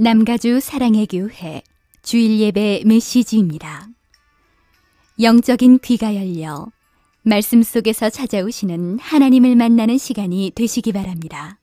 남가주 사랑의 교회 주일 예배 메시지입니다. 영적인 귀가 열려 말씀 속에서 찾아오시는 하나님을 만나는 시간이 되시기 바랍니다.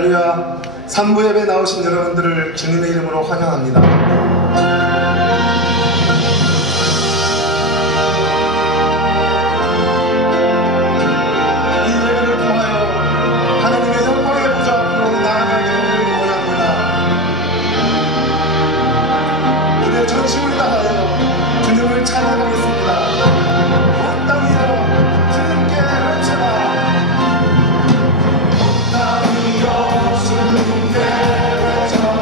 할렐루야. 3부 예배 나오신 여러분들을 주님의 이름으로 환영합니다. 전심을 다하여 주님을 찬양하겠습니다. 온 땅이여 주님께 외쳐라. 온 땅이여 주님께 외쳐라.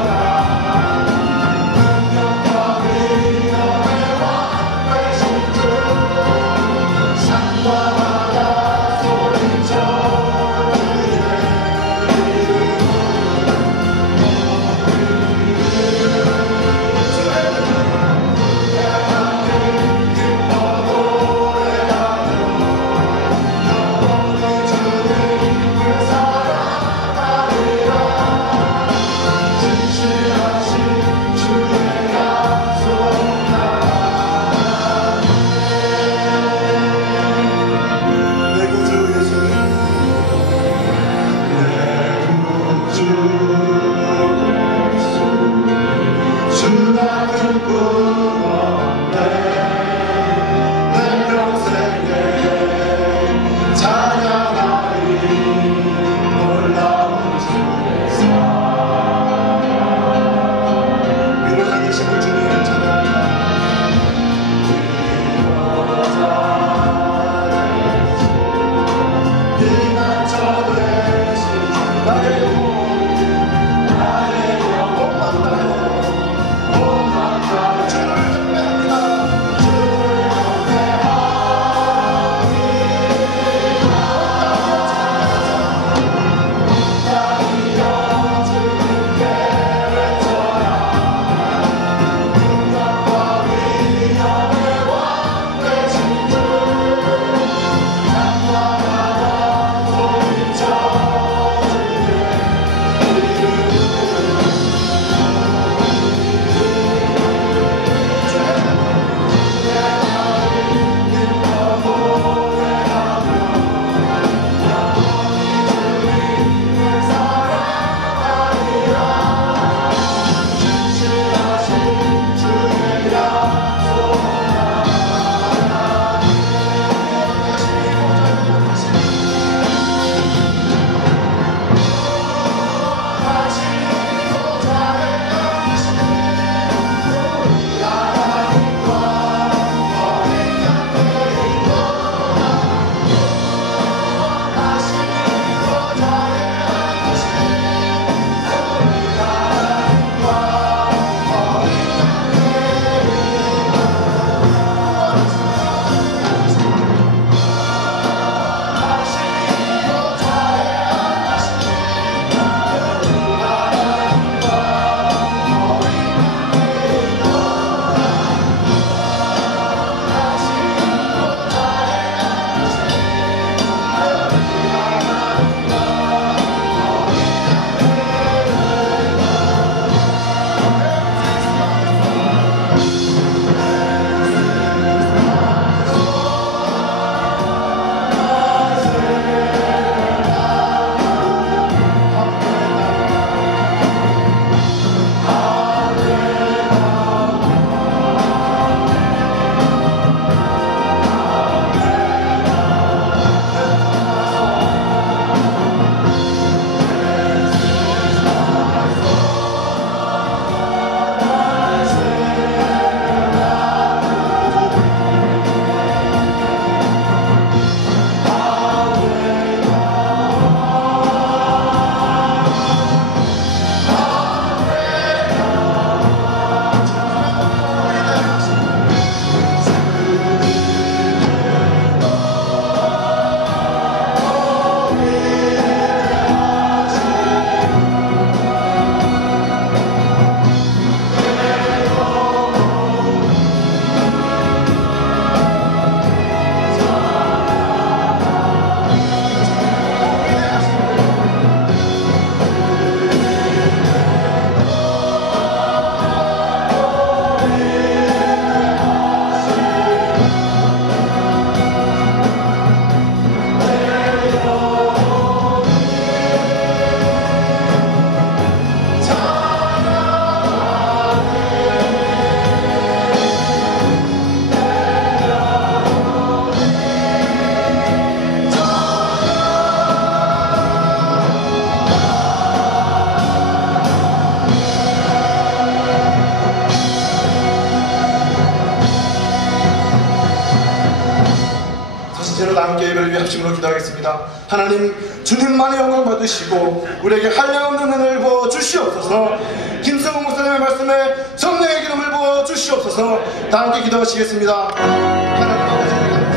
합심으로 기도하겠습니다. 하나님, 주님만의 영광 받으시고 우리에게 한량없는 은혜를 부어 주시옵소서. 김성훈 목사님의 말씀에 성령의 기름을 부어 주시옵소서. 다 함께 기도하시겠습니다. 하나님 아버지 감사합니다.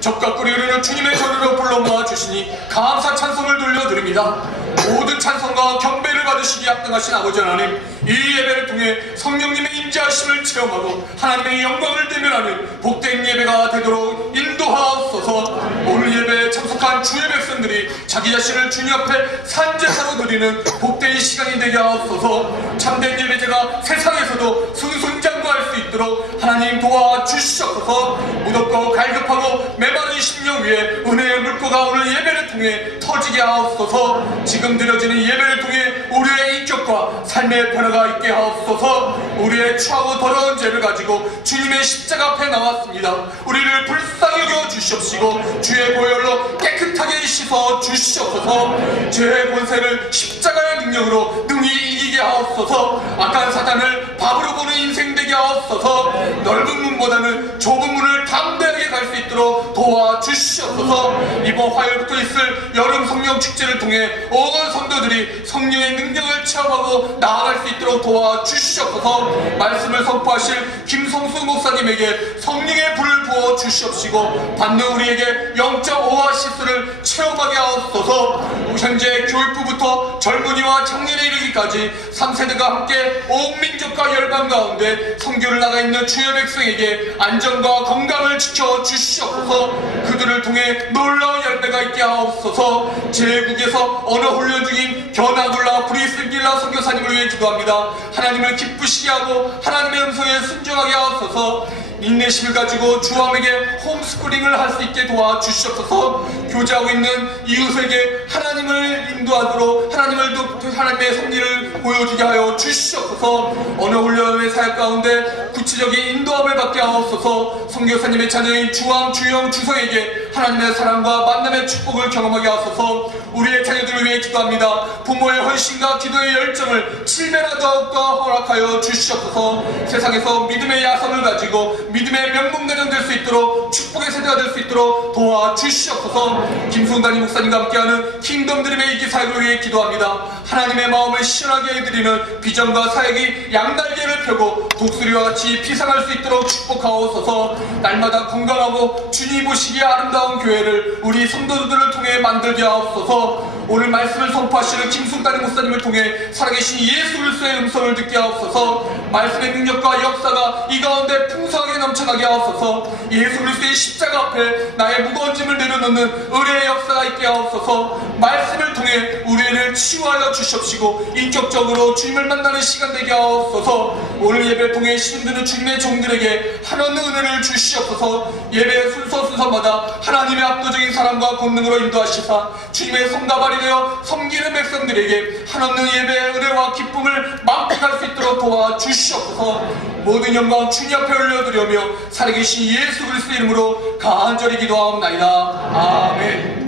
적각거리 흐르는 주님의 전으로 불러 모아주시니 감사 찬송을 돌려드립니다. 모든 찬송과 경배를 받으시기 합당하신 아버지 하나님, 이 예배를 통해 성령님의 임재하심을 체험하고 하나님의 영광을 대면하는 복된 예배가 되도록 인도하옵소서. 오늘 예배에 참석한 주의 백성들이 자기 자신을 주님 앞에 산제사로 드리는 복된 시간이 되게 하옵소서. 참된 예배제가 세상에서도 승승장구할 수 있도록 하나님 도와주시옵소서. 무덥고 갈급하고 메마른 심령 위에 은혜의 물고가 오늘 예배를 통해 터지게 하옵소서. 지금 드려지는 예배를 통해 우리의 인격과 삶의 변화가 있게 하옵소서. 우리의 추하고 더러운 죄를 가지고 주님의 십자가 앞에 나왔습니다. 우리를 불쌍히 여겨 주시옵시고 주의 보혈로 깨끗하게 씻어 주시옵소서. 죄의 권세를 십자가의 능력으로 능히 이기게 하옵소서. 악한 사탄을 밥으로 보는 인생 되게 하옵소서. 넓은 문보다는 좁은 문을 담대하게 갈 수 있도록 도와주시옵소서. 이번 화요일부터 있을 여름 성령 축제를 통해 온 성도들이 성령의 능력을 체험하고 나아갈 수 있도록 도와주시옵소서. 말씀을 선포하실 김성수 목사님에게 성령의 불을 부어 주시옵시고 받는 우리에게 영적 오아시스를 체험하게 하옵소서. 현재 교육부부터 젊은이와 청년에 이르기까지 3세대가 함께 온 민족과 열방 가운데 선교를 나가 있는 주의 백성에게 안전과 건강을 지켜 주시옵소서. 그들을 통해 놀라운 열매가 있게 하옵소서. 제국에서 언어 훈련 중인 견아굴라 브리슬길라 선교사님을 위해 기도합니다. 하나님을 기쁘시게 하고 하나님의 음성에 순종하게 하옵소서. 인내심을 가지고 주함에게 홈스쿨링을 할 수 있게 도와주시옵소서. 교제하고 있는 이웃에게 하나님을 인도하도록 하나님의 섭리를 보여주게 하여 주시옵소서. 어느 훈련의 사역 가운데 구체적인 인도함을 받게 하옵소서. 선교사님의 자녀인 주함, 주영, 주성에게 하나님의 사랑과 만남의 축복을 경험하게 하옵소서. 우리의 자녀들을 위해 기도합니다. 부모의 헌신과 기도의 열정을 7배나 더욱더 허락하여 주시옵소서. 세상에서 믿음의 야성을 가지고 믿음의 명문가정 될 수 있도록 축복의 세대가 될 수 있도록 도와주시옵소서. 김승단이 목사님과 함께하는 킹덤 드림의 이기 사역을 위해 기도합니다. 하나님의 마음을 시원하게 해드리는 비전과 사역이 양날개를 펴고 독수리와 같이 피상할 수 있도록 축복하옵소서. 날마다 건강하고 주님 보시기에 아름다운 교회를 우리 성도들을 통해 만들게 하옵소서. 오늘 말씀을 선포하시는 김승단이 목사님을 통해 살아계신 예수 그리스도의 음성을 듣게 하옵소서. 말씀의 능력과 역사가 이 가운데 풍성하게 넘쳐나게 하옵소서. 예수 그리스도의 십자가 앞에 나의 무거운 짐을 내려놓는 은혜의 역사가 있게 하옵소서. 말씀을 통해 우리를 치유하여 주시옵시고 인격적으로 주님을 만나는 시간 되게 하옵소서. 오늘 예배를 통해 신드는 주님의 종들에게 한없는 은혜를 주시옵소서. 예배의 순서마다 하나님의 압도적인 사랑과 권능으로 인도하시사 주님의 성가발이 되어 섬기는 백성들에게 한없는 예배의 은혜와 기쁨을 만끽할 수 있도록 도와주시옵소서. 모든 영광 주님 앞에 올려드리며 살아계신 예수 그리스도 이름으로 간절히 기도하옵나이다. 아멘.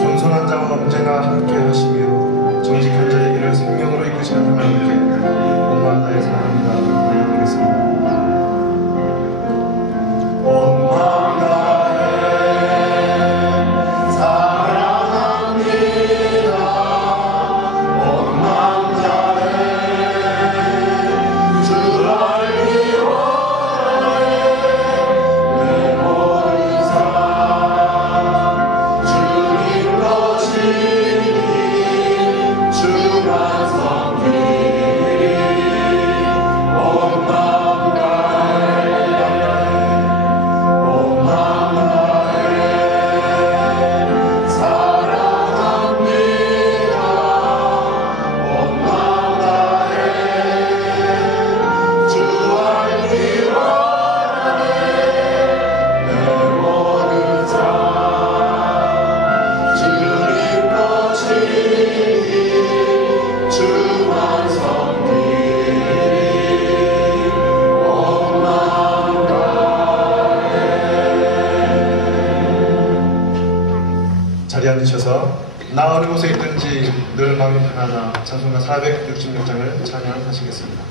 겸손한 자와 언제나 함께 하시며 정직한 자의 길을 생명으로 이끄시는 하나님께 온마음 다해 사랑합니다. 기도하겠습니다. 온마음 다해 사랑합니다. 온마음 다해 주를 위하여 내 자리에 앉으셔서 나 어느 곳에 있든지 늘 마음이 편하다 찬송가 466장을 찬양하시겠습니다.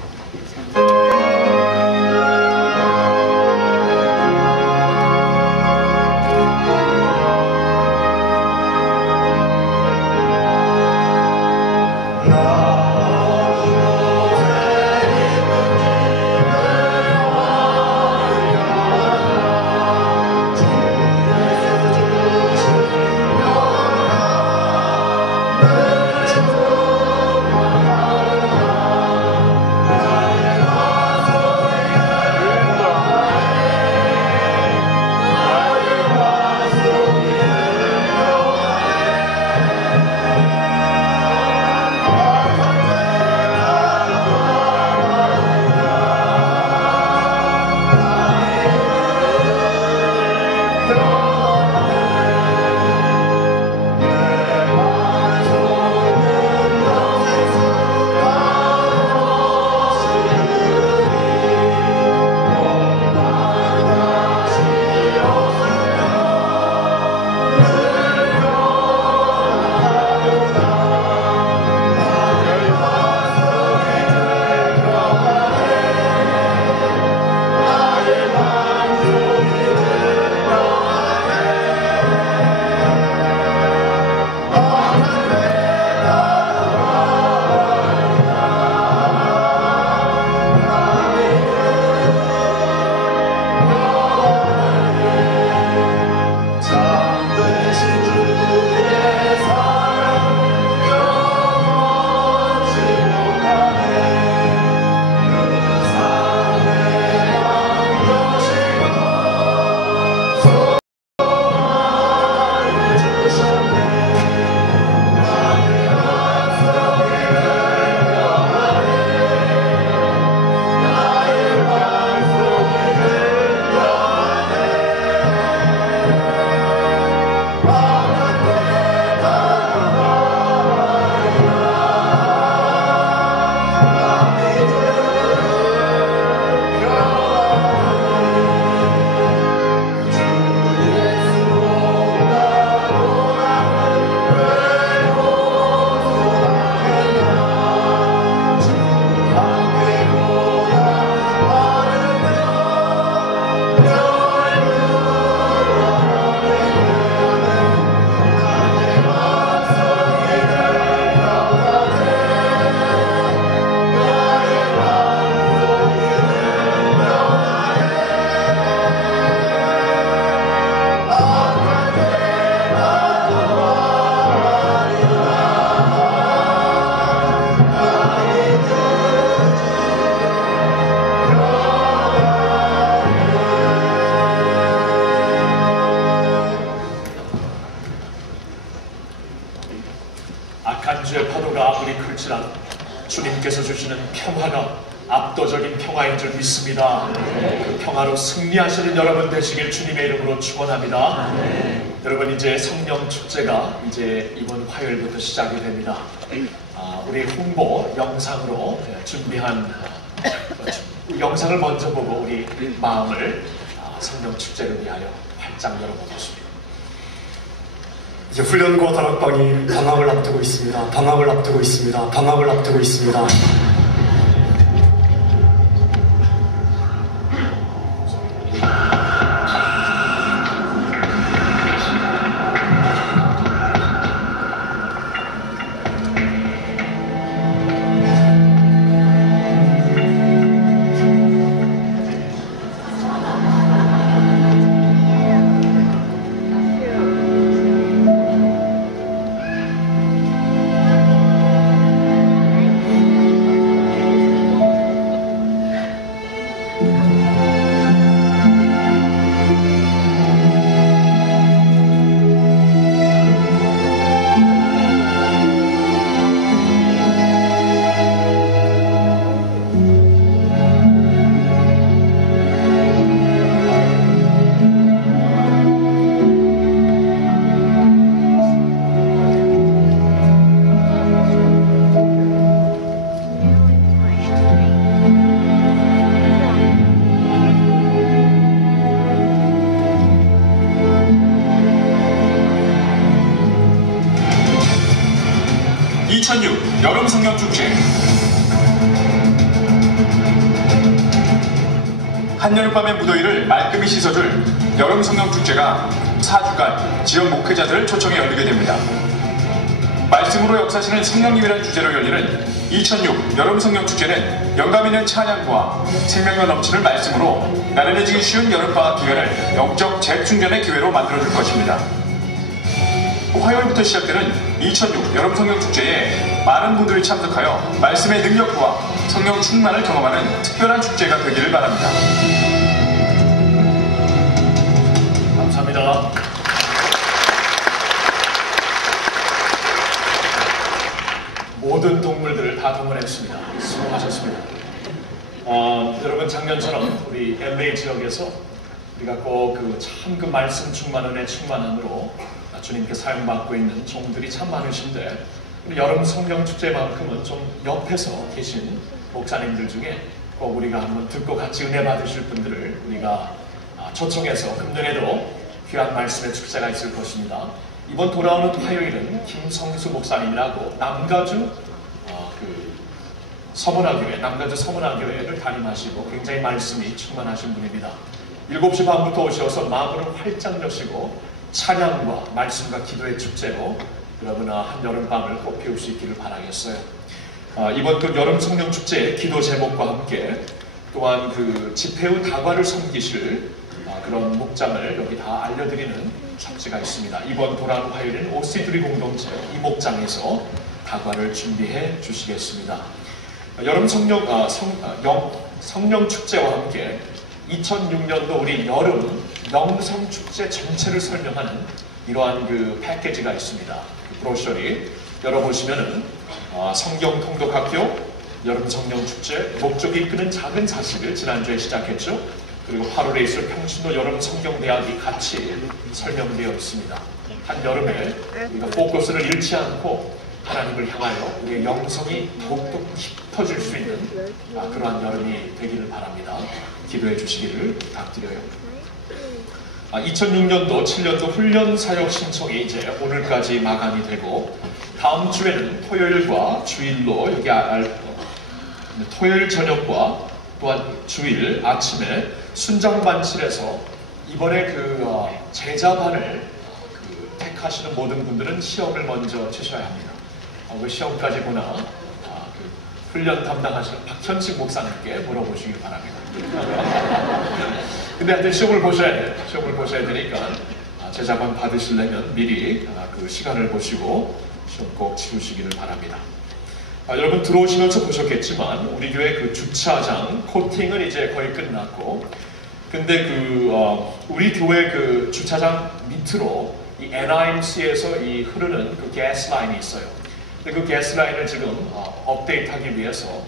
악한 주의 파도가 아무리 클지라도 주님께서 주시는 평화가 압도적인 평화인 줄 믿습니다. 그 평화로 승리하시는 여러분 되시길 주님의 이름으로 축원합니다. 여러분, 이제 성령 축제가 이제 이번 화요일부터 시작이 됩니다. 우리 홍보 영상으로 준비한 영상을 먼저 보고 우리 마음을 성령 축제를 위하여 활짝 열어보겠습니다. 이제 훈련과 다락방이 방학을 앞두고 있습니다. 방학을 앞두고 있습니다. 방학을 앞두고 있습니다. 2006 여름 성경축제. 한여름밤의 무더위를 말끔히 씻어줄 여름 성경축제가 4주간 지역 목회자들을 초청해 열리게 됩니다. 말씀으로 역사시는 성령님이라는 주제로 열리는 2006 여름 성경축제는 영감 있는 찬양과 생명력 넘치는 말씀으로 나른해지기 쉬운 여름방학 기간을 영적 재충전의 기회로 만들어줄 것입니다. 화요일부터 시작되는 2006 여름 성경축제에 많은 분들이 참석하여 말씀의 능력과 성령 충만을 경험하는 특별한 축제가 되기를 바랍니다. 감사합니다. 모든 동물들을 다 동원했습니다. 수고하셨습니다. 여러분 작년처럼 우리 LA 지역에서 우리가 꼭 그 말씀 충만 은혜 충만함으로 주님께 사용받고 있는 종들이 참 많으신데 여름 성경축제만큼은 좀 옆에서 계신 목사님들 중에 꼭 우리가 한번 듣고 같이 은혜 받으실 분들을 우리가 초청해서 금년에도 귀한 말씀의 축제가 있을 것입니다. 이번 돌아오는 화요일은 김성수 목사님이라고 남가주 남가주 서문화교회를 담임하시고 굉장히 말씀이 충만하신 분입니다. 7시 반부터 오셔서 마음을 활짝 여시고 찬양과 말씀과 기도의 축제로 여러분 한여름밤을 꽃피울 수 있기를 바라겠어요. 이번 또 여름 성령축제의 기도 제목과 함께 또한 집회 후 다과를 섬기실 그런 목장을 여기 다 알려드리는 잡지가 있습니다. 이번 돌아오는 화요일은 오시두리 공동체 이 목장에서 다과를 준비해 주시겠습니다. 여름 성령축제와 함께 2006년도 우리 여름 명성축제 전체를 설명하는 이러한 패키지가 있습니다. 브로셔리 열어보시면은 성경통독학교 여름 성령축제 목적이 이끄는 작은 자식을 지난주에 시작했죠. 그리고 8월에 있을 평신도 여름 성경대학이 같이 설명되어 있습니다. 한여름에 우리가 포커스를 잃지 않고 하나님을 향하여 우리의 영성이 더욱더 깊어질 수 있는 그러한 여름이 되기를 바랍니다. 기도해 주시기를 부탁드려요. 2006년도 7년도 훈련 사역 신청이 이제 오늘까지 마감이 되고 다음 주에는 토요일과 주일로 여기 토요일 저녁과 또한 주일 아침에 순장반실에서 이번에 제자반을 택하시는 모든 분들은 시험을 먼저 치셔야 합니다. 그 시험까지 보나 훈련 담당하시는 박현식 목사님께 물어보시길 바랍니다. 근데 하여튼 시험을 보셔야 돼요. 시험을 보셔야 되니까 제자반 받으시려면 미리 그 시간을 보시고 시험 꼭 치르시기를 바랍니다. 여러분 들어오시면서 보셨겠지만 우리 교회 주차장 코팅은 이제 거의 끝났고 근데 우리 교회 주차장 밑으로 이 NIMC에서 흐르는 가스 라인이 있어요. 근데 그 가스 라인을 지금 업데이트하기 위해서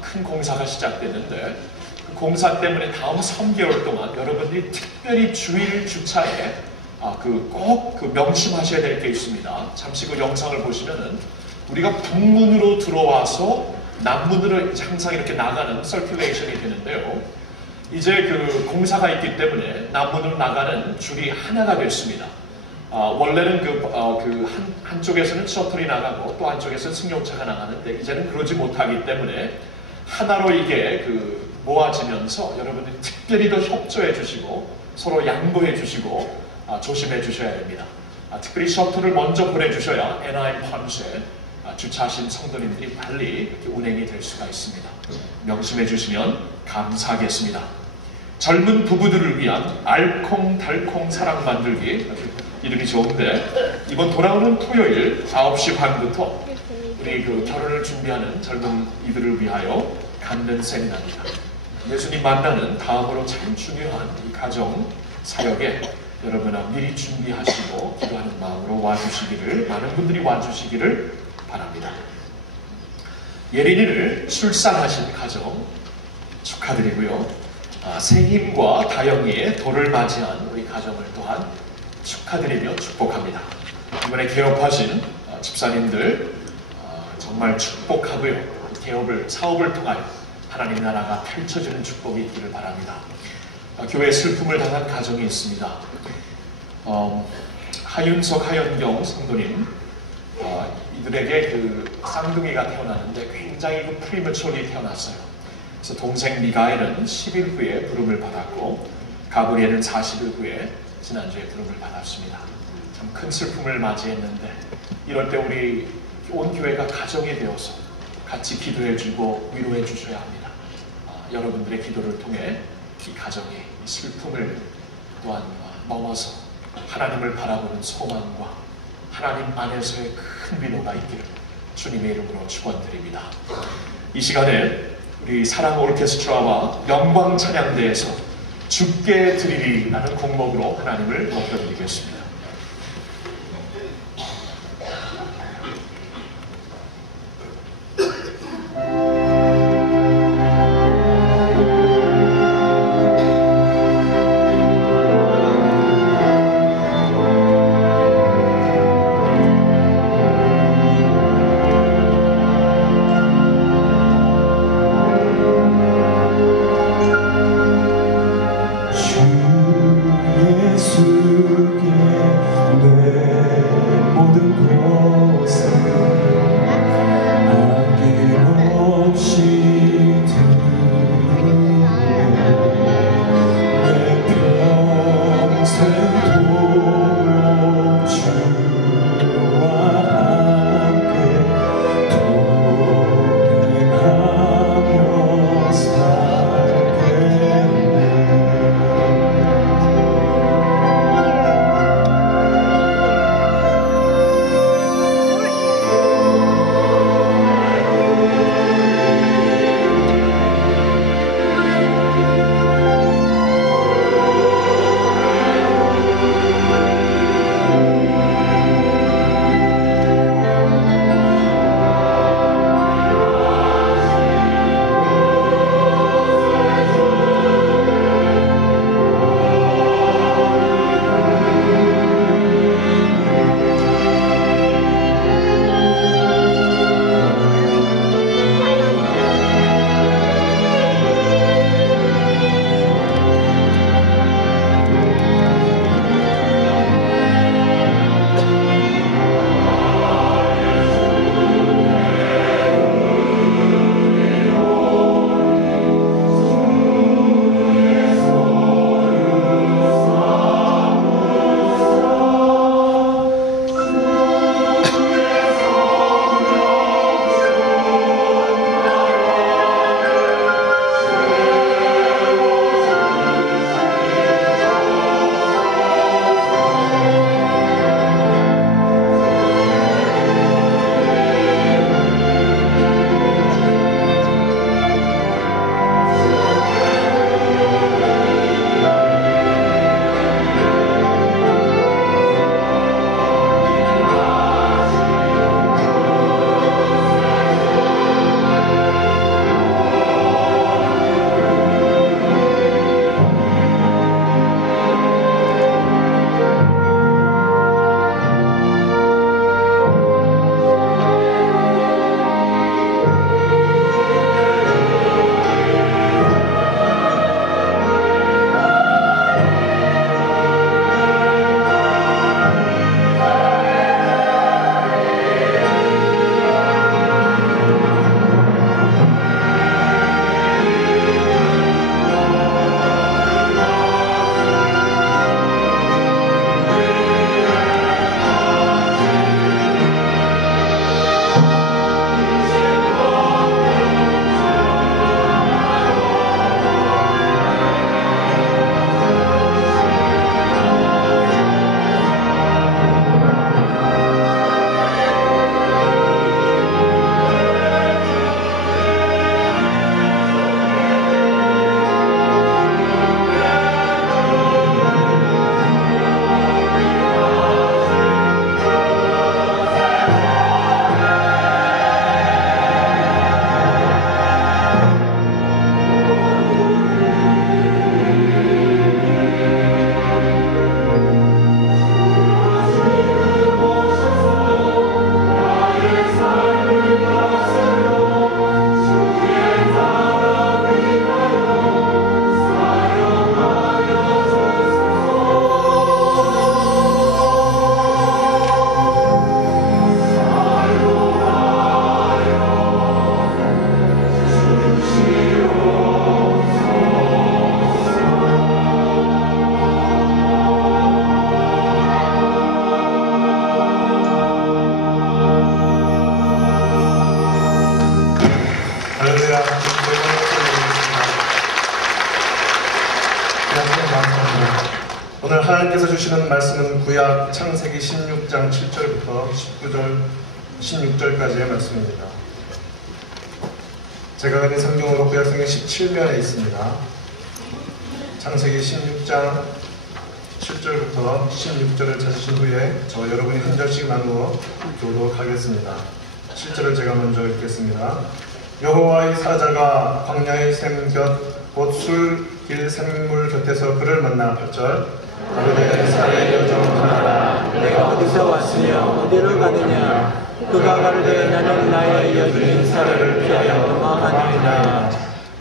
큰 공사가 시작됐는데 그 공사 때문에 다음 3개월 동안 여러분들이 특별히 주일 주차에 꼭 명심하셔야 될 게 있습니다. 잠시 그 영상을 보시면은 우리가 북문으로 들어와서 남문으로 항상 이렇게 나가는 서큘레이션이 되는데요. 이제 공사가 있기 때문에 남문으로 나가는 줄이 하나가 됐습니다. 원래는 한쪽에서는 셔틀이 나가고 또 한쪽에서는 승용차가 나가는데 이제는 그러지 못하기 때문에 하나로 이게 모아지면서 여러분들이 특별히 더 협조해 주시고 서로 양보해 주시고 조심해 주셔야 됩니다. 특별히 셔틀을 먼저 보내주셔야 NIM 펀스에 주차하신 성도님들이 빨리 이렇게 운행이 될 수가 있습니다. 명심해 주시면 감사하겠습니다. 젊은 부부들을 위한 알콩달콩 사랑 만들기 이름이 좋은데 이번 돌아오는 토요일 9시 반부터 우리 결혼을 준비하는 젊은 이들을 위하여 갖는 세미나입니다. 예수님 만나는 다음으로 참 중요한 이 가정 사역에 여러분 미리 준비하시고 기도하는 마음으로 와주시기를 많은 분들이 와주시기를 바랍니다. 예린이를 출산하신 가정 축하드리고요. 세힘과 다영이의 돌을 맞이한 우리 가정을 또한 축하드리며 축복합니다. 이번에 개업하신 집사님들 정말 축복하고요. 사업을 통하여 하나님 나라가 펼쳐지는 축복이 있기를 바랍니다. 교회에 슬픔을 당한 가정이 있습니다. 하윤석, 하연경 성도님 이들에게 그 쌍둥이가 태어났는데 굉장히 그 프리머처리 태어났어요. 그래서 동생 미가엘은 10일 후에 부름을 받았고 가브리엘은 40일 후에 지난주에 부름을 받았습니다. 참 큰 슬픔을 맞이했는데 이럴 때 우리 온 교회가 가정이 되어서 같이 기도해주고 위로해 주셔야 합니다. 여러분들의 기도를 통해 이 가정이 이 슬픔을 또한 넘어서 하나님을 바라보는 소망과 하나님 안에서의 큰 위로가 있기를 주님의 이름으로 축원드립니다. 이 시간에 우리 사랑 오르케스트라와 영광 찬양대에서 주께 드리리라는 곡목으로 하나님을 높여드리겠습니다. 주 예수께 하나님께서 주시는 말씀은 구약 창세기 16장 7절부터 16절까지의 말씀입니다. 제가 가진 성경으로 구약 성경 17면에 있습니다. 창세기 16장 7절부터 16절을 찾으신 후에 저 여러분이 한 절씩 나누어 교도록 하겠습니다. 7절을 제가 먼저 읽겠습니다. 여호와의 사자가 광야의 샘 곁 곧 술길 샘물 곁에서 그를 만나 8절 가로되 사의 여종 하나라 내가 어디서 왔으며 어디로 가느냐 그가 가로되 나는 나의 여주인 사라를 피하여 도망하느니라.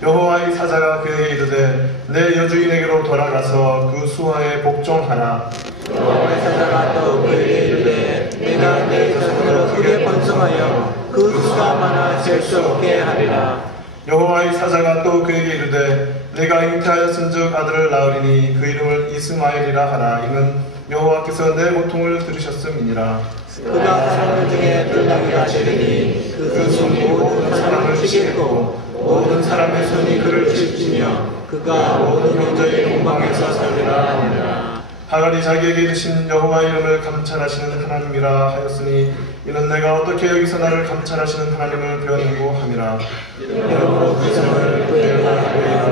여호와의 사자가 그에게 이르되 내 여주인에게로 돌아가서 그 수하에 복종하라. 여호와의 사자가 또 그에게 이르되 내가 내 손으로 크게 번성하여 그 수가 많아 셀 수 없게 하리라. 여호와의 사자가 또 그에게 이르되 내가 잉태하였은즉 아들을 낳으리니 그 이름을 이스마엘이라 하라. 이는 여호와께서 내 고통을 들으셨음이니라. 그가 사람 중에 뜰나기가 되리니 그 손이 모든 사람을 치겠고 모든 사람의 손이 그를 칠지며 그가 모든 형제의 공방에서 살리라 하니라. 하갈이 자기에게 이르신 여호와의 이름을 감찰하시는 하나님이라 하였으니 이는 내가 어떻게 여기서 나를 감찰하시는 하나님을 배웠는고 함이라. 이러므로 그 성을 그의 나라에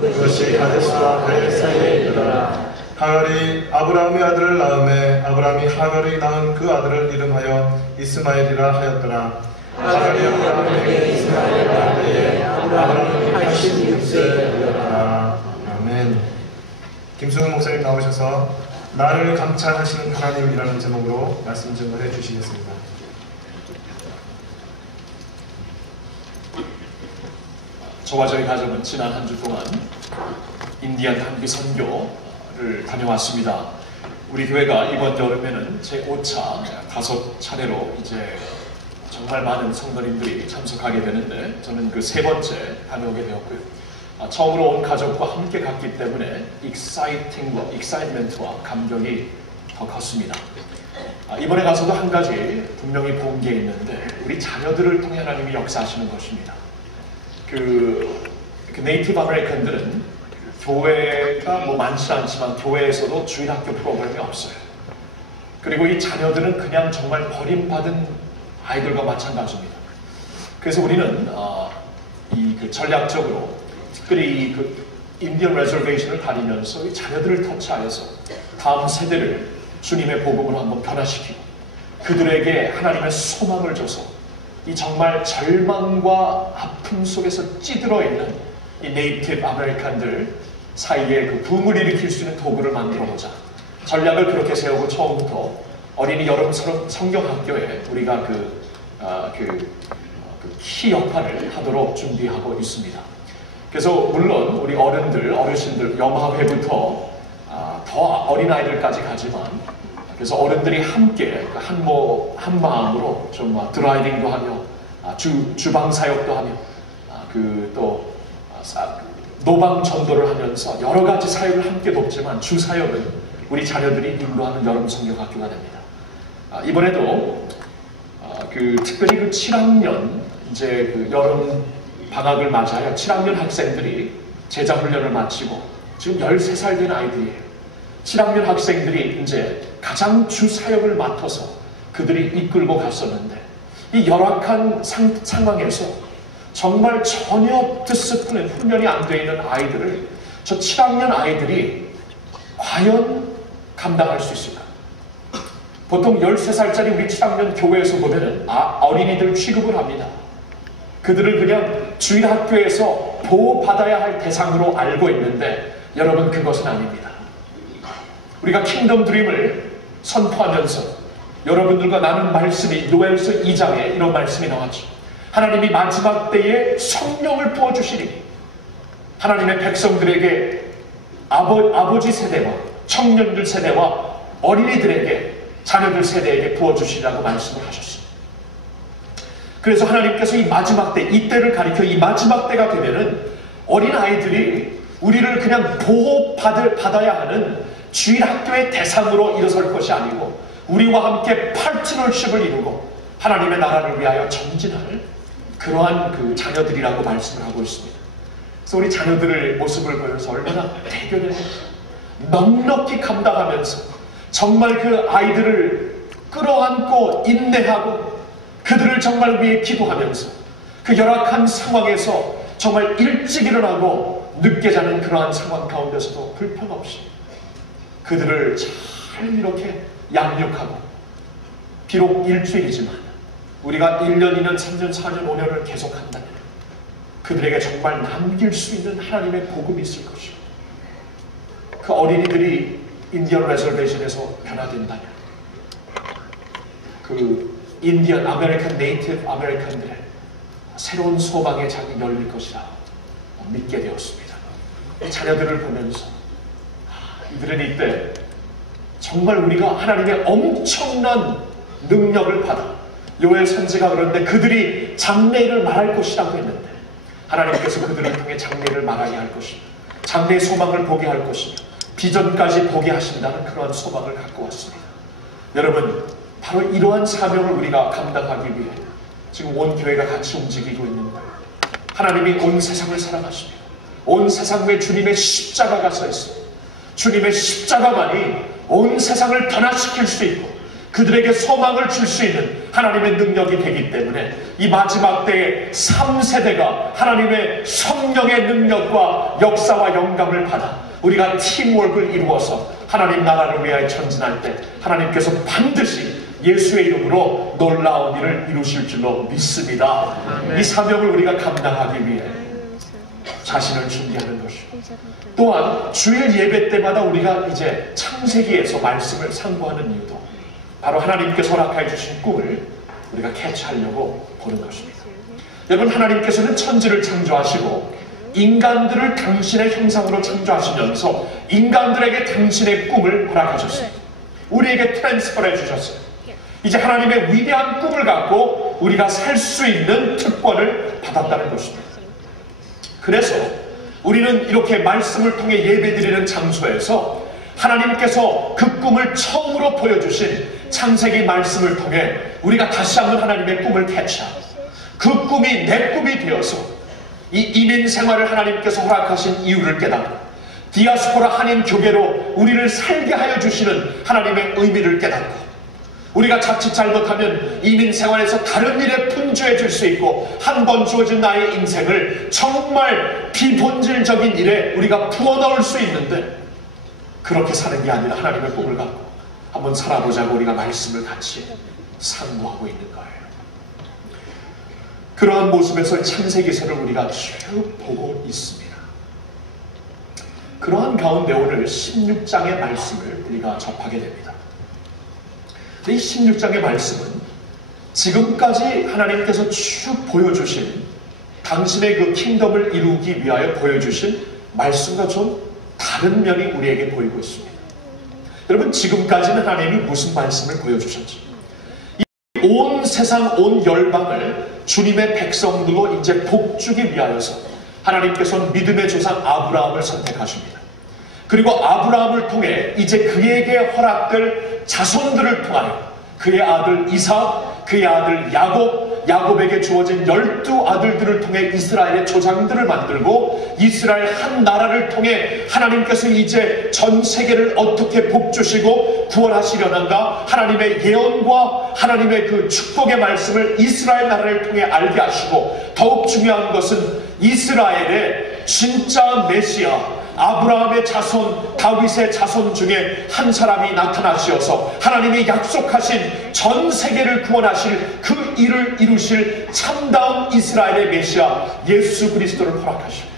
그것이 가데스와 벨 사이에 이르더라. 하갈이 아브라함의 아들을 낳음에 아브라함이 하갈이 낳은 그 아들을 이름하여 이스마엘이라 하였더라. 하갈이 아브라함에게 이스마엘을 낳을 때에 아브라함이 86세였더라. 아멘. 김승훈 목사님 나오셔서 나를 감찰하시는 하나님이라는 제목으로 말씀 증거해 주시겠습니다. 저와 저희 가족은 지난 한 주 동안 인디안 단기 선교를 다녀왔습니다. 우리 교회가 이번 여름에는 제5차 5차례로 이제 정말 많은 성도님들이 참석하게 되는데 저는 그 세 번째 다녀오게 되었고요. 처음으로 온 가족과 함께 갔기 때문에 익사이트먼트와 감격이 더 컸습니다. 이번에 가서도 한 가지 분명히 본 게 있는데 우리 자녀들을 통해 하나님이 역사하시는 것입니다. 그 네이티브 아메리칸들은 교회가 뭐 많지 않지만 교회에서도 주일학교 프로그램이 없어요. 그리고 이 자녀들은 그냥 정말 버림받은 아이들과 마찬가지입니다. 그래서 우리는 그 전략적으로 특별히 그 인디언 레저베이션을 다니면서 이 자녀들을 터치하여서 다음 세대를 주님의 복음으로 한번 변화시키고 그들에게 하나님의 소망을 줘서 이 정말 절망과 아픔 속에서 찌들어 있는 이 네이티브 아메리칸들 사이에 그 붐을 일으킬 수 있는 도구를 만들어 보자. 전략을 그렇게 세우고 처음부터 어린이 여름 성경학교에 우리가 그 키 역할을 하도록 준비하고 있습니다. 그래서 물론 우리 어르신들 염화회부터 더 어린아이들까지 가지만 그래서 어른들이 함께 한 마음으로 좀 드라이빙도 하며 주방 사역도 하며 또 노방 전도를 하면서 여러 가지 사역을 함께 돕지만 주 사역은 우리 자녀들이 인도하는 여름 성경학교가 됩니다. 이번에도 특별히 그 7학년 이제 그 여름 방학을 맞아요. 7학년 학생들이 제자훈련을 마치고 지금 13살 된 아이들이에요. 7학년 학생들이 이제 가장 주 사역을 맡아서 그들이 이끌고 갔었는데 이 열악한 상황에서 정말 전혀 디스플린 훈련이 안 돼 있는 아이들을 저 7학년 아이들이 과연 감당할 수 있을까? 보통 13살짜리 우리 7학년 교회에서 보면은 어린이들 취급을 합니다. 그들을 그냥 주일학교에서 보호받아야 할 대상으로 알고 있는데 여러분 그것은 아닙니다. 우리가 킹덤 드림을 선포하면서 여러분들과 나눈 말씀이 요엘서 2장에 이런 말씀이 나왔죠. 하나님이 마지막 때에 성령을 부어주시니 하나님의 백성들에게 아버지 세대와 청년들 세대와 어린이들에게 자녀들 세대에게 부어주시라고 말씀을 하셨습니다. 그래서 하나님께서 이 마지막 때, 이때를 가리켜 이 마지막 때가 되면은 어린아이들이 우리를 그냥 보호받아야 하는 주일학교의 대상으로 일어설 것이 아니고 우리와 함께 파트너십을 이루고 하나님의 나라를 위하여 전진할 그러한 그 자녀들이라고 말씀을 하고 있습니다. 그래서 우리 자녀들의 모습을 보면서 얼마나 대견해요. 넉넉히 감당하면서 정말 그 아이들을 끌어안고 인내하고 그들을 정말 위해 기도하면서 그 열악한 상황에서 정말 일찍 일어나고 늦게 자는 그러한 상황 가운데서도 불편 없이 그들을 잘 이렇게 양육하고, 비록 일주일이지만 우리가 1년, 2년, 3년, 4년, 5년을 계속한다면 그들에게 정말 남길 수 있는 하나님의 복음이 있을 것이고, 그 어린이들이 인디언 레저베이션에서 변화된다면 그 인디언 아메리칸 네이티브 아메리칸들의 새로운 소망의 장이 열릴 것이라 믿게 되었습니다. 이 자녀들을 보면서 이들은 이때 정말 우리가 하나님의 엄청난 능력을 받아, 요엘 선지가 그런데 그들이 장래일을 말할 것이라고 했는데 하나님께서 그들을 통해 장래를 말하게 할 것이며 장래의 소망을 보게 할 것이며 비전까지 보게 하신다는 그러한 소망을 갖고 왔습니다. 여러분, 바로 이러한 사명을 우리가 감당하기 위해 지금 온 교회가 같이 움직이고 있는 거예요. 하나님이 온 세상을 사랑하시며 온 세상 위에 주님의 십자가가 서 있습니다. 주님의 십자가만이 온 세상을 변화시킬 수 있고 그들에게 소망을 줄 수 있는 하나님의 능력이 되기 때문에 이 마지막 때에 3세대가 하나님의 성령의 능력과 역사와 영감을 받아 우리가 팀워크를 이루어서 하나님 나라를 위하여 전진할 때 하나님께서 반드시 예수의 이름으로 놀라운 일을 이루실 줄로 믿습니다. 이 사명을 우리가 감당하기 위해 자신을 준비하는 것이고, 또한 주일 예배 때마다 우리가 이제 창세기에서 말씀을 상고하는 이유도 바로 하나님께서 허락해 주신 꿈을 우리가 캐치하려고 보는 것입니다. 여러분, 하나님께서는 천지를 창조하시고 인간들을 당신의 형상으로 창조하시면서 인간들에게 당신의 꿈을 허락하셨습니다. 우리에게 트랜스퍼를 해주셨어요. 이제 하나님의 위대한 꿈을 갖고 우리가 살 수 있는 특권을 받았다는 것입니다. 그래서 우리는 이렇게 말씀을 통해 예배드리는 장소에서 하나님께서 그 꿈을 처음으로 보여주신 창세기 말씀을 통해 우리가 다시 한번 하나님의 꿈을 캐치하고 그 꿈이 내 꿈이 되어서 이 이민 생활을 하나님께서 허락하신 이유를 깨닫고 디아스포라 한인 교계로 우리를 살게 하여 주시는 하나님의 의미를 깨닫고 우리가 자칫 잘못하면 이민 생활에서 다른 일에 분주해 질 수 있고 한 번 주어진 나의 인생을 정말 비본질적인 일에 우리가 부어넣을 수 있는데 그렇게 사는 게 아니라 하나님의 꿈을 갖고 한번 살아보자고 우리가 말씀을 같이 상고하고 있는 거예요. 그러한 모습에서 창세기서를 우리가 쭉 보고 있습니다. 그러한 가운데 오늘 16장의 말씀을 우리가 접하게 됩니다. 이 16장의 말씀은 지금까지 하나님께서 쭉 보여주신 당신의 그 킹덤을 이루기 위하여 보여주신 말씀과 좀 다른 면이 우리에게 보이고 있습니다. 여러분, 지금까지는 하나님이 무슨 말씀을 보여주셨죠? 온 세상 온 열방을 주님의 백성들로 이제 복주기 위하여서 하나님께서는 믿음의 조상 아브라함을 선택하십니다. 그리고 아브라함을 통해 이제 그에게 허락될 자손들을 통하여 그의 아들 이삭, 그의 아들 야곱, 야곱에게 주어진 12아들들을 통해 이스라엘의 조상들을 만들고 이스라엘 한 나라를 통해 하나님께서 이제 전 세계를 어떻게 복주시고 구원하시려는가 하나님의 예언과 하나님의 그 축복의 말씀을 이스라엘 나라를 통해 알게 하시고 더욱 중요한 것은 이스라엘의 진짜 메시아 아브라함의 자손, 다윗의 자손 중에 한 사람이 나타나시어서 하나님이 약속하신 전 세계를 구원하실 그 일을 이루실 참다운 이스라엘의 메시아 예수 그리스도를 허락하십니다.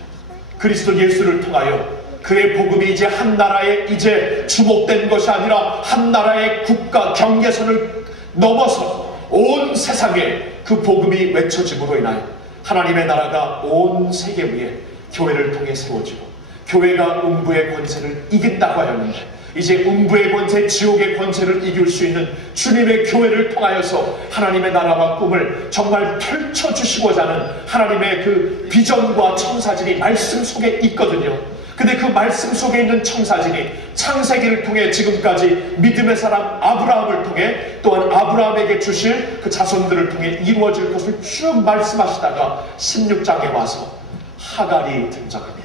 그리스도 예수를 통하여 그의 복음이 이제 한 나라에 이제 주목된 것이 아니라 한 나라의 국가 경계선을 넘어서 온 세상에 그 복음이 외쳐짐으로 인하여 하나님의 나라가 온 세계 위에 교회를 통해 세워지고 교회가 음부의 권세를 이긴다고 하였는데 이제 음부의 권세, 지옥의 권세를 이길 수 있는 주님의 교회를 통하여서 하나님의 나라와 꿈을 정말 펼쳐주시고자 하는 하나님의 그 비전과 청사진이 말씀 속에 있거든요. 근데 그 말씀 속에 있는 청사진이 창세기를 통해 지금까지 믿음의 사람 아브라함을 통해 또한 아브라함에게 주실 그 자손들을 통해 이루어질 것을 쭉 말씀하시다가 16장에 와서 하갈이 등장합니다.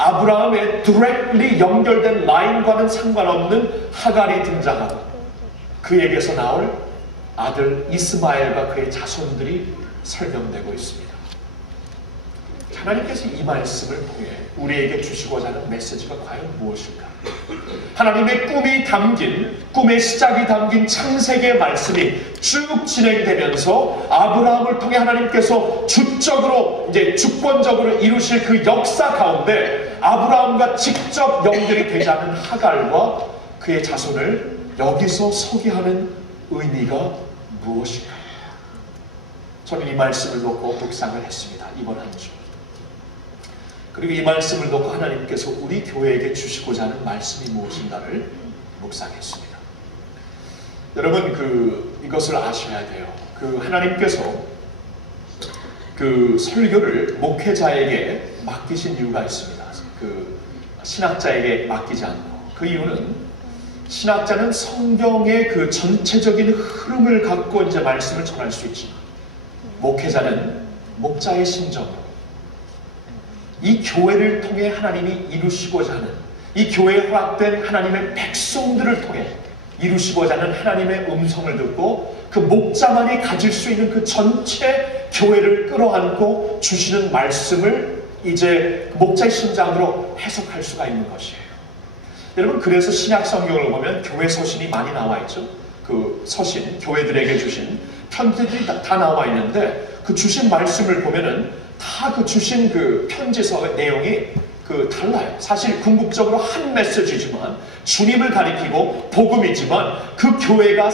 아브라함의 directly 연결된 라인과는 상관없는 하갈이 등장하고 그에게서 나올 아들 이스마엘과 그의 자손들이 설명되고 있습니다. 하나님께서 이 말씀을 통해 우리에게 주시고자 하는 메시지가 과연 무엇일까? 하나님의 꿈이 담긴, 꿈의 시작이 담긴 창세기의 말씀이 쭉 진행되면서 아브라함을 통해 하나님께서 주적으로, 이제 주권적으로 이루실 그 역사 가운데 아브라함과 직접 연결이 되지 않은 하갈과 그의 자손을 여기서 소개하는 의미가 무엇일까? 저는 이 말씀을 놓고 묵상을 했습니다. 이번 한 주. 그리고 이 말씀을 놓고 하나님께서 우리 교회에게 주시고자 하는 말씀이 무엇인가를 묵상했습니다. 여러분, 이것을 아셔야 돼요. 하나님께서 설교를 목회자에게 맡기신 이유가 있습니다. 신학자에게 맡기지 않고. 그 이유는 신학자는 성경의 전체적인 흐름을 갖고 이제 말씀을 전할 수 있지만 목회자는 목자의 심정으로 이 교회를 통해 하나님이 이루시고자 하는, 이 교회에 허락된 하나님의 백성들을 통해 이루시고자 하는 하나님의 음성을 듣고 그 목자만이 가질 수 있는 그 전체 교회를 끌어안고 주시는 말씀을 이제 목자의 심장으로 해석할 수가 있는 것이에요. 여러분, 그래서 신약 성경을 보면 교회 서신이 많이 나와 있죠. 그 서신, 교회들에게 주신 편지들이 다 나와 있는데 그 주신 말씀을 보면은 다 주신 편지서의 내용이 달라요. 사실 궁극적으로 한 메시지지만 주님을 가리키고 복음이지만 그 교회가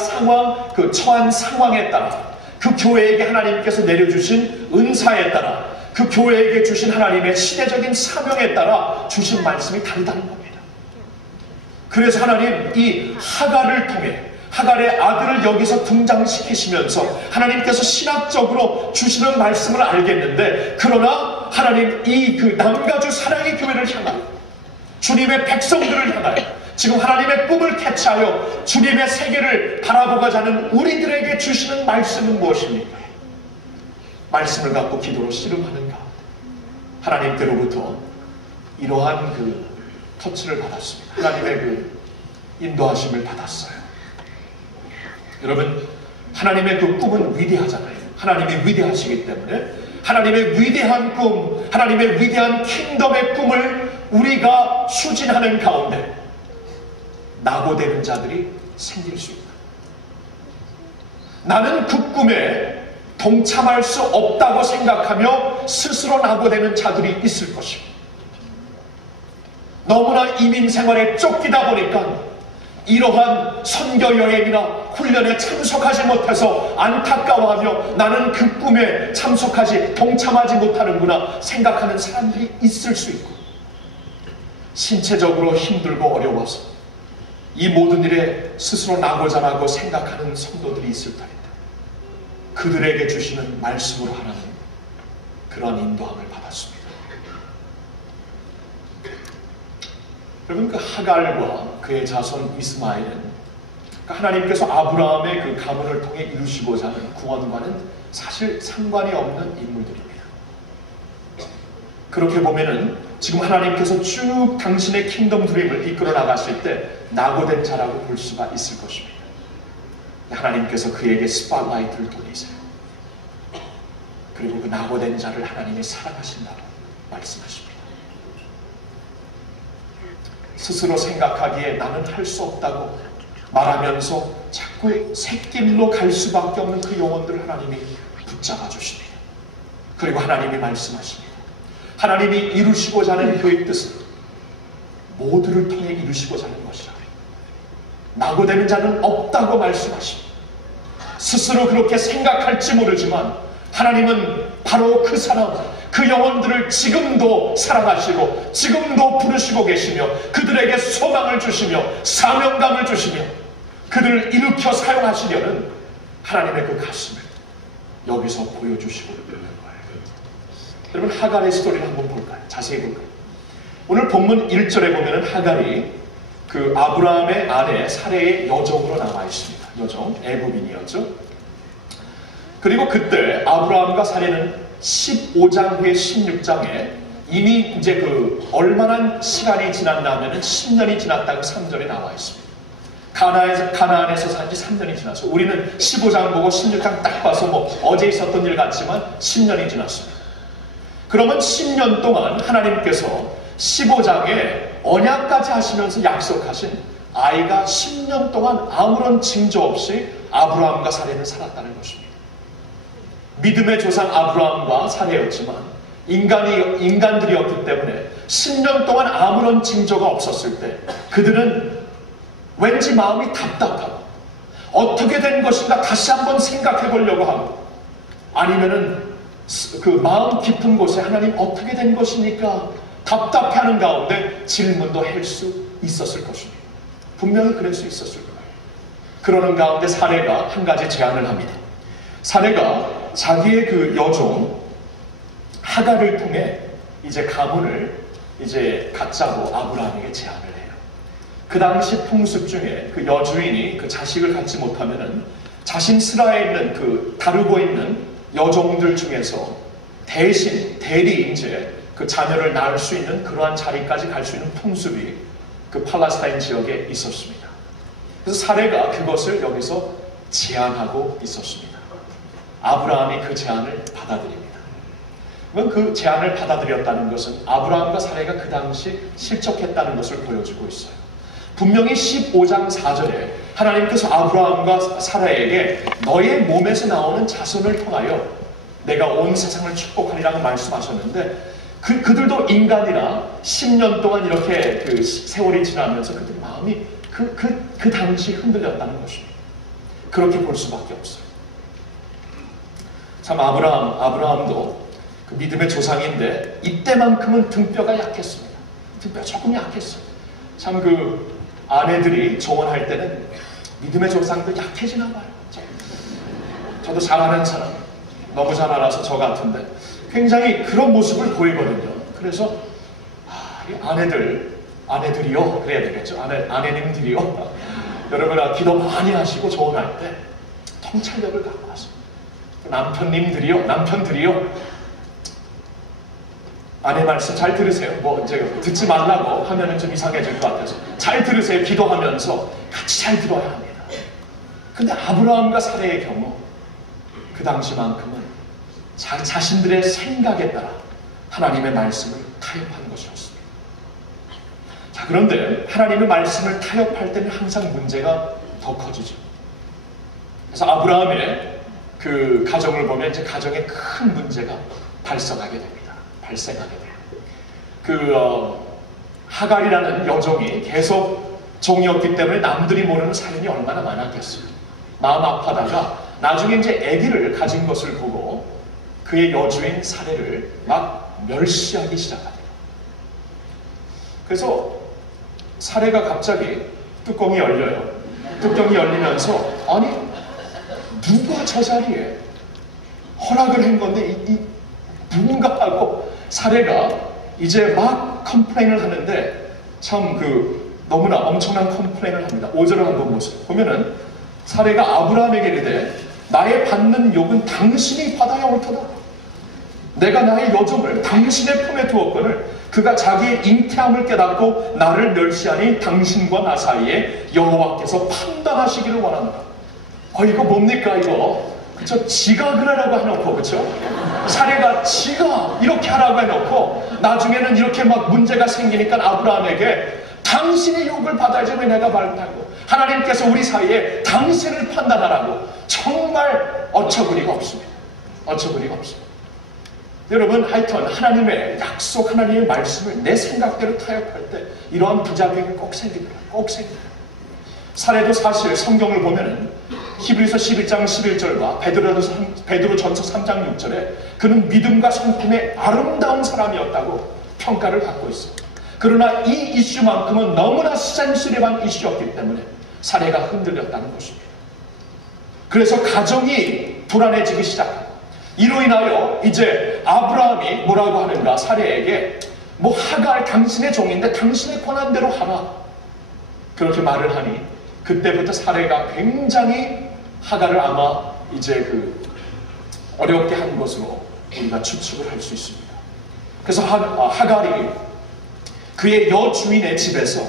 처한 상황에 따라 그 교회에게 하나님께서 내려주신 은사에 따라 그 교회에게 주신 하나님의 시대적인 사명에 따라 주신 말씀이 다르다는 겁니다. 그래서 하나님 이 하갈을 통해 하갈의 아들을 여기서 등장시키시면서 하나님께서 신학적으로 주시는 말씀을 알겠는데, 그러나 하나님 남가주 사랑의 교회를 향하여 주님의 백성들을 향하여 지금 하나님의 꿈을 캐치하여 주님의 세계를 바라보고자 하는 우리들에게 주시는 말씀은 무엇입니까? 말씀을 갖고 기도로 씨름하는가? 하나님께로부터 이러한 터치를 받았습니다. 하나님의 인도하심을 받았어요. 여러분, 하나님의 꿈은 위대하잖아요. 하나님이 위대하시기 때문에 하나님의 위대한 꿈, 하나님의 위대한 킹덤의 꿈을 우리가 추진하는 가운데 낙오되는 자들이 생길 수 있다. 나는 그 꿈에 동참할 수 없다고 생각하며 스스로 낙오되는 자들이 있을 것입니다. 너무나 이민 생활에 쫓기다 보니까 이러한 선교 여행이나 훈련에 참석하지 못해서 안타까워하며 나는 그 꿈에 동참하지 못하는구나 생각하는 사람들이 있을 수 있고, 신체적으로 힘들고 어려워서 이 모든 일에 스스로 낙오자라고 생각하는 성도들이 있을 터입니다. 그들에게 주시는 말씀으로 하나님 그런 인도함을 받았습니다. 여러분, 하갈과 그의 자손 이스마엘은 하나님께서 아브라함의 가문을 통해 이루시고자 하는 구원과는 사실 상관이 없는 인물들입니다. 그렇게 보면은 지금 하나님께서 쭉 당신의 킹덤 드림을 이끌어 나가실 때 낙오된 자라고 볼 수가 있을 것입니다. 하나님께서 그에게 스팟라이트를 돌리세요. 그리고 그 낙오된 자를 하나님이 사랑하신다고 말씀하십니다. 스스로 생각하기에 나는 할 수 없다고 말하면서 자꾸 새길로 갈 수밖에 없는 그 영혼들을 하나님이 붙잡아 주십니다. 그리고 하나님이 말씀하십니다. 하나님이 이루시고자 하는 그의 뜻은 모두를 통해 이루시고자 하는 것이라. 낙오되는 자는 없다고 말씀하십니다. 스스로 그렇게 생각할지 모르지만 하나님은 바로 그 사람, 그 영혼들을 지금도 사랑하시고 지금도 부르시고 계시며 그들에게 소망을 주시며 사명감을 주시며 그들을 일으켜 사용하시려는 하나님의 그 가슴을 여기서 보여주시고 있는 거예요. 여러분, 하갈의 스토리를 한번 볼까요? 자세히 볼까요? 오늘 본문 1절에 보면 하갈이 그 아브라함의 아내 사레의 여종으로 나와 있습니다. 여종, 애굽인이었죠. 그리고 그때 아브라함과 사레는 15장 후에 16장에 이미 이제 그 얼마나 시간이 지났냐면은 10년이 지났다고 3절에 나와 있습니다. 가나안에서 산 지 3년이 지났어요. 우리는 15장 보고 16장 딱 봐서 뭐 어제 있었던 일 같지만 10년이 지났습니다. 그러면 10년 동안 하나님께서 15장에 언약까지 하시면서 약속하신 아이가 10년 동안 아무런 징조 없이 아브라함과 사레는 살았다는 것입니다. 믿음의 조상 아브라함과 사레였지만 인간들이었기 때문에 10년 동안 아무런 징조가 없었을 때 그들은 왠지 마음이 답답하고 어떻게 된 것인가 다시 한번 생각해 보려고 하고 아니면은 그 마음 깊은 곳에 하나님 어떻게 된 것입니까? 답답해하는 가운데 질문도 할 수 있었을 것입니다. 분명히 그럴 수 있었을 거예요. 그러는 가운데 사레가 한 가지 제안을 합니다. 사레가 자기의 그 여종 하갈을 통해 이제 가문을 이제 갖자고 아브라함에게 제안을 해요. 그 당시 풍습 중에 그 여주인이 그 자식을 갖지 못하면은 자신 슬하에 있는 그 다루고 있는 여종들 중에서 대신 대리 이제 그 자녀를 낳을 수 있는 그러한 자리까지 갈 수 있는 풍습이 그 팔레스타인 지역에 있었습니다. 그래서 사레가 그것을 여기서 제안하고 있었습니다. 아브라함이 그 제안을 받아들입니다. 그럼 그 제안을 받아들였다는 것은 아브라함과 사레가 그 당시 실족했다는 것을 보여주고 있어요. 분명히 15장 4절에 하나님께서 아브라함과 사라에게 너의 몸에서 나오는 자손을 통하여 내가 온 세상을 축복하리라고 말씀하셨는데 그들도 인간이라 10년 동안 이렇게 그 세월이 지나면서 그들 마음이 그 당시 흔들렸다는 것입니다. 그렇게 볼 수밖에 없어요. 참 아브라함도 그 믿음의 조상인데 이때만큼은 등뼈가 약했습니다. 등뼈가 조금 약했어요. 참 그 아내들이 조언할 때는 믿음의 조상도 약해지나 봐요. 저도 잘 아는 사람, 너무 잘 알아서 저 같은데 굉장히 그런 모습을 보이거든요. 그래서 이 아내들이요 그래야 되겠죠. 아내님들이요. 여러분 기도 많이 하시고 조언할 때 통찰력을 갖고 하세요. 남편들이요. 아내 말씀 잘 들으세요. 뭐 이제 듣지 말라고 하면은 좀 이상해질 것 같아서 잘 들으세요. 기도하면서 같이 잘 들어야 합니다. 근데 아브라함과 사레의 경우 그 당시만큼은 자신들의 생각에 따라 하나님의 말씀을 타협한 것이었습니다. 자, 그런데 하나님의 말씀을 타협할 때는 항상 문제가 더 커지죠. 그래서 아브라함의 그 가정을 보면 이제 가정에 큰 문제가 발생하게 됩니다. 하갈이라는 여종이 계속 종이었기 때문에 남들이 모르는 사연이 얼마나 많았겠어요. 마음 아파다가 나중에 이제 아기를 가진 것을 보고 그의 여주인 사레를 막 멸시하기 시작합니다. 그래서 사레가 갑자기 뚜껑이 열려요. 뚜껑이 열리면서 아니 누가 저 자리에 허락을 한 건데 누군가 하고 사레가 이제 막 컴플레인을 하는데 참 너무나 엄청난 컴플레인을 합니다. 5절을 한번 보세요. 보면은 사레가 아브라함에게 이르되 나의 받는 욕은 당신이 받아야 옳도다. 내가 나의 여종을 당신의 품에 두었거늘 그가 자기의 잉태함을 깨닫고 나를 멸시하니 당신과 나 사이에 여호와께서 판단하시기를 원하노라. 이거 뭡니까 이거? 그쵸? 지가 그러라고 해놓고, 그쵸? 사례가 지가 이렇게 하라고 해놓고, 나중에는 이렇게 막 문제가 생기니까 아브라함에게 당신의 욕을 받아야지 왜 내가 말하고, 하나님께서 우리 사이에 당신을 판단하라고. 정말 어처구니가 없습니다. 어처구니가 없습니다. 여러분, 하여튼 하나님의 약속, 하나님의 말씀을 내 생각대로 타협할 때 이러한 부작용이 꼭 생깁니다. 꼭 생깁니다. 사례도 사실 성경을 보면은 히브리서 11장 11절과 베드로전서 3장 6절에 그는 믿음과 성품의 아름다운 사람이었다고 평가를 받고 있습니다. 그러나 이 이슈만큼은 너무나 센시티브한 이슈였기 때문에 사례가 흔들렸다는 것입니다. 그래서 가정이 불안해지기 시작합니다. 이로 인하여 이제 아브라함이 뭐라고 하는가, 사례에게 하갈 당신의 종인데 당신의 권한대로 하라, 그렇게 말을 하니 그때부터 사례가 굉장히 하갈을 아마 이제 어렵게 한 것으로 우리가 추측을 할 수 있습니다. 그래서 하갈이 그의 여주인의 집에서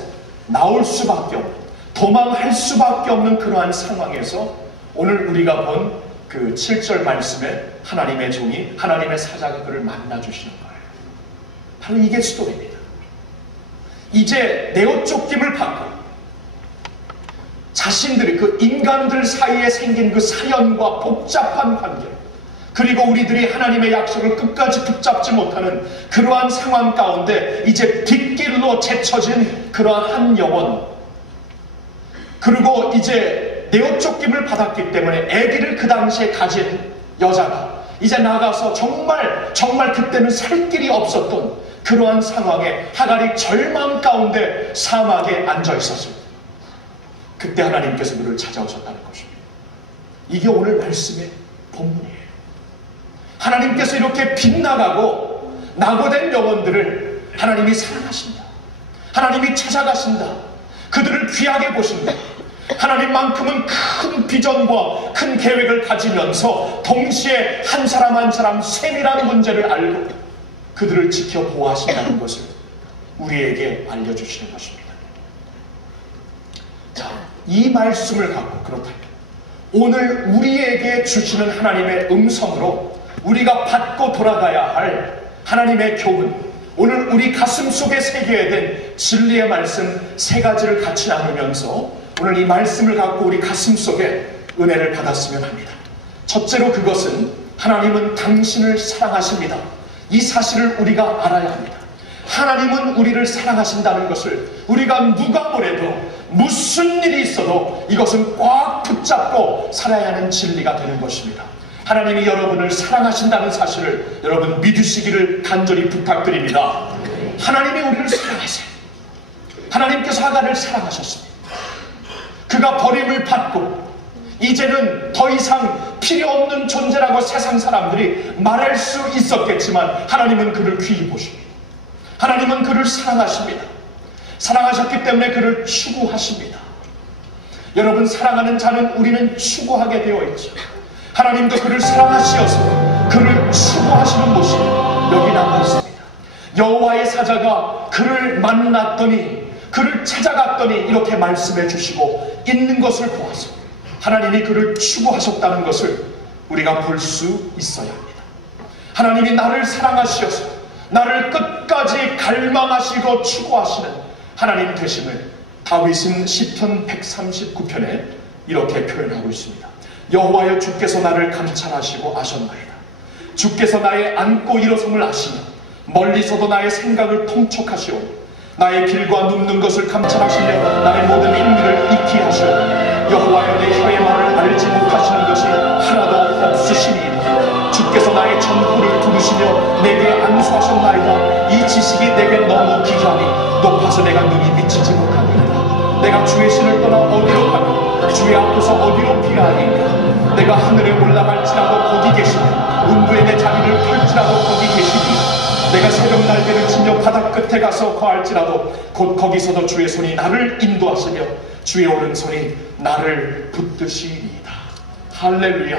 나올 수밖에 없는, 도망할 수밖에 없는 그러한 상황에서 오늘 우리가 본 그 7절 말씀에 하나님의 종이, 하나님의 사자가 그를 만나주시는 거예요. 바로 이게 스토리입니다. 이제 내어 쫓김을 받고 자신들이 그 인간들 사이에 생긴 그 사연과 복잡한 관계, 그리고 우리들이 하나님의 약속을 끝까지 붙잡지 못하는 그러한 상황 가운데 이제 뒷길로 제쳐진 그러한 한 영혼, 그리고 이제 내어 쫓김을 받았기 때문에 아기를 그 당시에 가진 여자가 이제 나가서 정말 그때는 살 길이 없었던 그러한 상황에 하갈이 절망 가운데 사막에 앉아 있었습니다. 그때 하나님께서 그를 찾아오셨다는 것입니다. 이게 오늘 말씀의 본문이에요. 하나님께서 이렇게 빗나가고 낙오된 영혼들을 하나님이 사랑하신다. 하나님이 찾아가신다. 그들을 귀하게 보신다. 하나님만큼은 큰 비전과 큰 계획을 가지면서 동시에 한 사람 한 사람 세밀한 문제를 알고 그들을 지켜 보호하신다는 것을 우리에게 알려주시는 것입니다. 자, 이 말씀을 갖고 그렇다면 오늘 우리에게 주시는 하나님의 음성으로 우리가 받고 돌아가야 할 하나님의 교훈, 오늘 우리 가슴 속에 새겨야 된 진리의 말씀 세 가지를 같이 나누면서 오늘 이 말씀을 갖고 우리 가슴 속에 은혜를 받았으면 합니다. 첫째로 그것은 하나님은 당신을 사랑하십니다. 이 사실을 우리가 알아야 합니다. 하나님은 우리를 사랑하신다는 것을 우리가 누가 뭐래도 무슨 일이 있어도 이것은 꽉 붙잡고 살아야 하는 진리가 되는 것입니다. 하나님이 여러분을 사랑하신다는 사실을 여러분 믿으시기를 간절히 부탁드립니다. 하나님이 우리를 사랑하세요. 하나님께서 하갈을 사랑하셨습니다. 그가 버림을 받고 이제는 더 이상 필요 없는 존재라고 세상 사람들이 말할 수 있었겠지만 하나님은 그를 귀히 보십니다. 하나님은 그를 사랑하십니다. 사랑하셨기 때문에 그를 추구하십니다. 여러분, 사랑하는 자는 우리는 추구하게 되어 있죠. 하나님도 그를 사랑하시어서 그를 추구하시는 모습이 여기 나와 있습니다. 여호와의 사자가 그를 만났더니, 그를 찾아갔더니 이렇게 말씀해 주시고 있는 것을 보아서 하나님이 그를 추구하셨다는 것을 우리가 볼 수 있어야 합니다. 하나님이 나를 사랑하시어서 나를 끝까지 갈망하시고 추구하시는 하나님 되심을 다윗은 시편 139편에 이렇게 표현하고 있습니다. 여호와여, 주께서 나를 감찰하시고 아셨나이다. 주께서 나의 앉고 일어섬을 아시며 멀리서도 나의 생각을 통촉하시오. 나의 길과 눕는 것을 감찰하시며 나의 모든 행위를 익히 하시오. 여호와여, 내 혀의 말을 알지 못하시는 것이 하나도 없으시니이다. 주께서 나의 전부를 두르시며 내게 안수하셨나이다. 이 지식이 내게 너무 귀하니 높아서 내가 눈이 미치지 못하니이다. 내가 주의 신을 떠나 어디로 가고 주의 앞에서 어디로 피하니까. 내가 하늘에 올라갈지라도 거기 계시며 운두에 내 자리를 펼지라도 거기 계시니. 내가 새벽 날개를 치며 바다 끝에 가서 거할지라도 곧 거기서도 주의 손이 나를 인도하시며 주의 오른손이 나를 붙드시리이다. 할렐루야.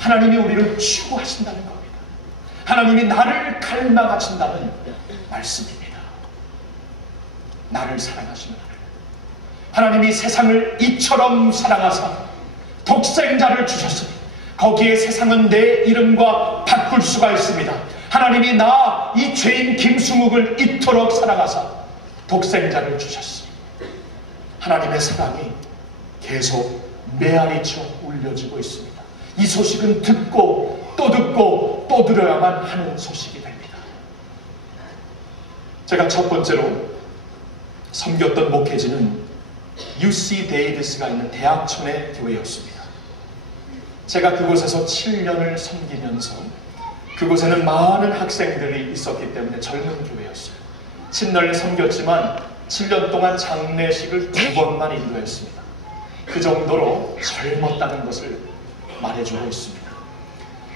하나님이 우리를 추구하신다는 겁니다. 하나님이 나를 갈망하신다는 말씀입니다. 나를 사랑하시는 하나님이 세상을 이처럼 사랑하사 독생자를 주셨으니 거기에 세상은 내 이름과 바꿀 수가 있습니다. 하나님이 나 이 죄인 김수묵을 이토록 사랑하사 독생자를 주셨습니다. 하나님의 사랑이 계속 메아리쳐 울려지고 있습니다. 이 소식은 듣고 또 들어야만 하는 소식이 됩니다. 제가 첫 번째로 섬겼던 목회지는 UC 데이비스가 있는 대학촌의 교회였습니다. 제가 그곳에서 7년을 섬기면서 그곳에는 많은 학생들이 있었기 때문에 젊은 교회였어요. 친널 섬겼지만 7년 동안 장례식을 2번만 인도했습니다. 그 정도로 젊었다는 것을 말해주고 있습니다.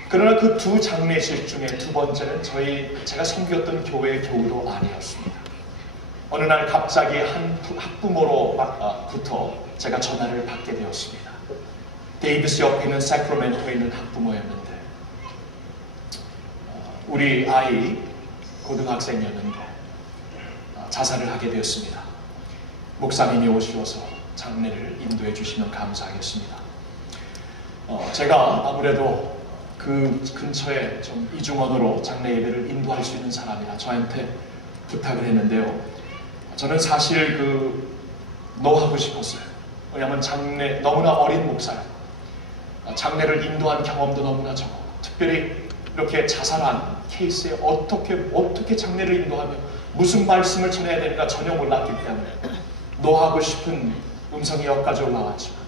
그러나 그 두 장례식 중에 두 번째는 제가 섬겼던 교회의 교우도 아니었습니다. 어느 날 갑자기 한 학부모로부터 제가 전화를 받게 되었습니다. 데이비스 옆에 있는 세크라멘토에 있는 학부모였는데 우리 아이 고등학생이었는데 자살을 하게 되었습니다. 목사님이 오셔서 장례를 인도해 주시면 감사하겠습니다. 제가 아무래도 그 근처에 좀 이중언어로 장례 예배를 인도할 수 있는 사람이라 저한테 부탁을 했는데요. 저는 사실 노하고 싶었어요. 왜냐하면 너무나 어린 목사예요. 장례를 인도한 경험도 너무나 적고, 특별히 이렇게 자살한 케이스에 어떻게 장례를 인도하며 무슨 말씀을 전해야 되는가 전혀 몰랐기 때문에 노하고 싶은 음성이 여기까지 올라왔지만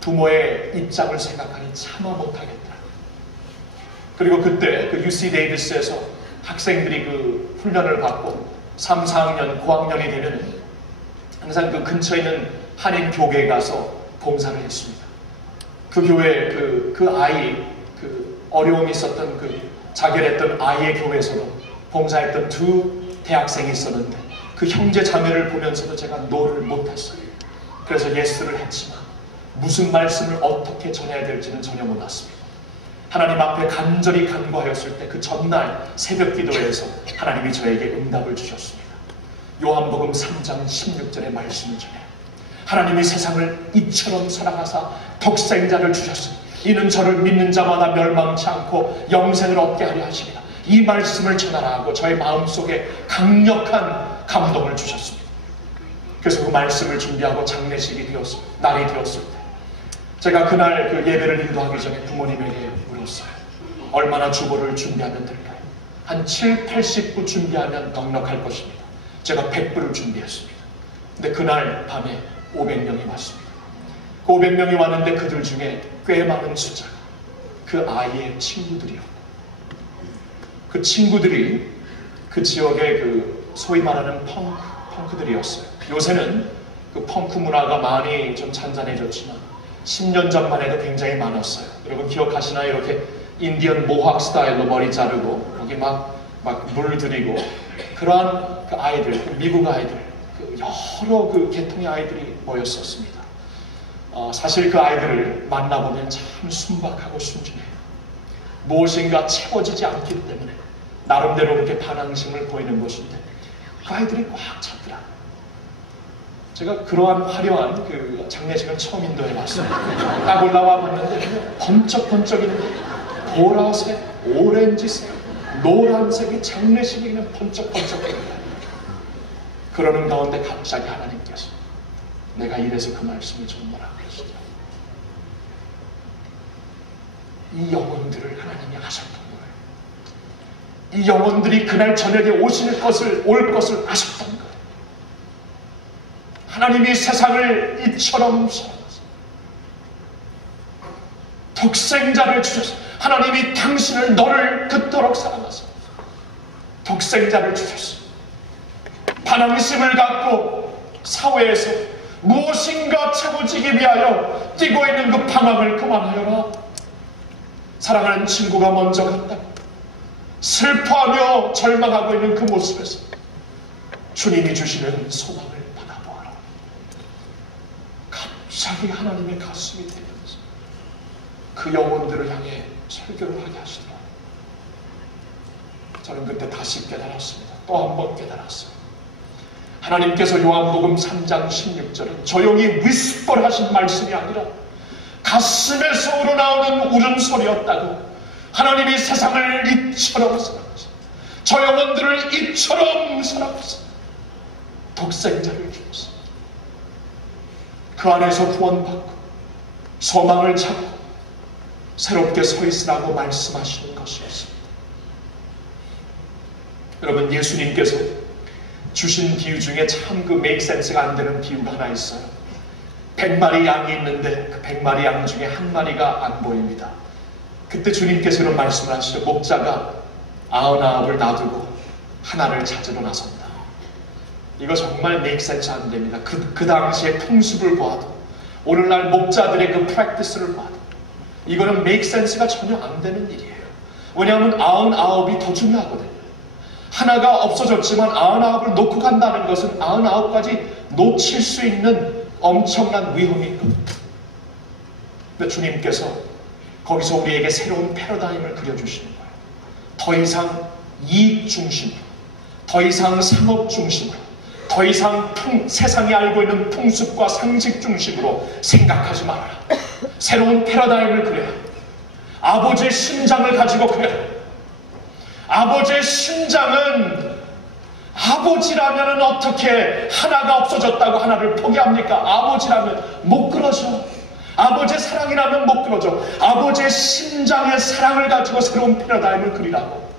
부모의 입장을 생각하니 차마 못하겠다. 그리고 그때 UC 데이비스에서 학생들이 훈련을 받고 3, 4학년, 9학년이 되면 항상 근처에 있는 한인 교회에 가서 봉사를 했습니다. 그 교회 어려움이 있었던 자결했던 아이의 교회에서도 봉사했던 2 대학생이 있었는데 그 형제 자매를 보면서도 제가 노를 못했어요. 그래서 예스를 했지만 무슨 말씀을 어떻게 전해야 될지는 전혀 몰랐습니다. 하나님 앞에 간절히 간구하였을 때 그 전날 새벽 기도에서 하나님이 저에게 응답을 주셨습니다. 요한복음 3장 16절의 말씀을 전해요. 하나님이 세상을 이처럼 사랑하사 독생자를 주셨으니 이는 저를 믿는 자마다 멸망치 않고 영생을 얻게 하려 하십니다. 이 말씀을 전하라 하고 저의 마음속에 강력한 감동을 주셨습니다. 그래서 그 말씀을 준비하고 장례식이 날이 되었을 때 제가 그날 예배를 인도하기 전에 부모님에게 물었어요. 얼마나 주보를 준비하면 될까요? 한 7, 80부 준비하면 넉넉할 것입니다. 제가 100부를 준비했습니다. 근데 그날 밤에 500명이 왔습니다. 그 500명이 왔는데 그들 중에 꽤 많은 숫자가 그 아이의 친구들이었고, 그 친구들이 그 지역의 소위 말하는 펑크들이었어요. 요새는 펑크 문화가 많이 좀 잔잔해졌지만 10년 전만 해도 굉장히 많았어요. 여러분 기억하시나요? 이렇게 인디언 모학 스타일로 머리 자르고 여기 막 물들이고 그러한 아이들, 미국 아이들, 여러 계통의 아이들이 모였었습니다. 사실 그 아이들을 만나보면 참 순박하고 순진해요. 무엇인가 채워지지 않기 때문에 나름대로 그렇게 반항심을 보이는 것인데 그 아이들이 꽉 찼더라. 제가 그러한 화려한 장례식을 처음 인도해 봤어요. 딱 올라와 봤는데 번쩍번쩍이는 보라색, 오렌지색, 노란색이 장례식이 그냥 번쩍번쩍거려요. 그러는 가운데 갑자기 하나님께서 내가 이래서 그 말씀을 전하라 그러시죠. 이 영혼들을 하나님이 하셨던 거예요. 이 영혼들이 그날 저녁에 올 것을 아셨던 거예요. 하나님이 세상을 이처럼 사랑하사 독생자를 주셨어. 하나님이 너를 그토록 사랑하사 독생자를 주셨어. 반항심을 갖고 사회에서 무엇인가 채워지기 위하여 뛰고 있는 그 방황을 그만하여라. 사랑하는 친구가 먼저 간다. 슬퍼하며 절망하고 있는 그 모습에서 주님이 주시는 소망을 받아보아라. 갑자기 하나님의 가슴이 되면서 그 영혼들을 향해 설교를 하게 하시더라. 저는 그때 다시 깨달았습니다. 또 한 번 깨달았어요. 하나님께서 요한복음 3장 16절은 조용히 위스퍼하신 말씀이 아니라 가슴에서 우러나오는 울음소리였다고. 하나님이 세상을 이처럼 사랑하사 저 영혼들을 이처럼 사랑하사 독생자를 주셨어. 그 안에서 구원받고 소망을 찾고 새롭게 서 있으라고 말씀하시는 것이었습니다. 여러분, 예수님께서 주신 비유 중에 참 make sense가 안 되는 비유가 하나 있어요. 100마리 양이 있는데 그 100마리 양 중에 한 마리가 안 보입니다. 그때 주님께서 이런 말씀을 하시죠. 목자가 99을 놔두고 하나를 찾으러 나선다. 이거 정말 make sense 안 됩니다. 그 당시의 풍습을 보아도 오늘날 목자들의 그 practice를 봐도 이거는 make sense가 전혀 안 되는 일이에요. 왜냐하면 99이 더 중요하거든요. 하나가 없어졌지만 99을 놓고 간다는 것은 99까지 놓칠 수 있는 엄청난 위험이 있거든요. 근데 주님께서 거기서 우리에게 새로운 패러다임을 그려주시는 거예요. 더 이상 이익 중심으로, 더 이상 상업 중심으로, 더 이상 세상이 알고 있는 풍습과 상식 중심으로 생각하지 말아라. 새로운 패러다임을 그려라. 아버지의 심장을 가지고 그려라. 아버지의 심장은, 아버지라면 어떻게 하나가 없어졌다고 하나를 포기합니까? 아버지라면 못 그러죠. 아버지의 사랑이라면 못 그러죠. 아버지의 심장의 사랑을 가지고 새로운 패러다임을 그리라고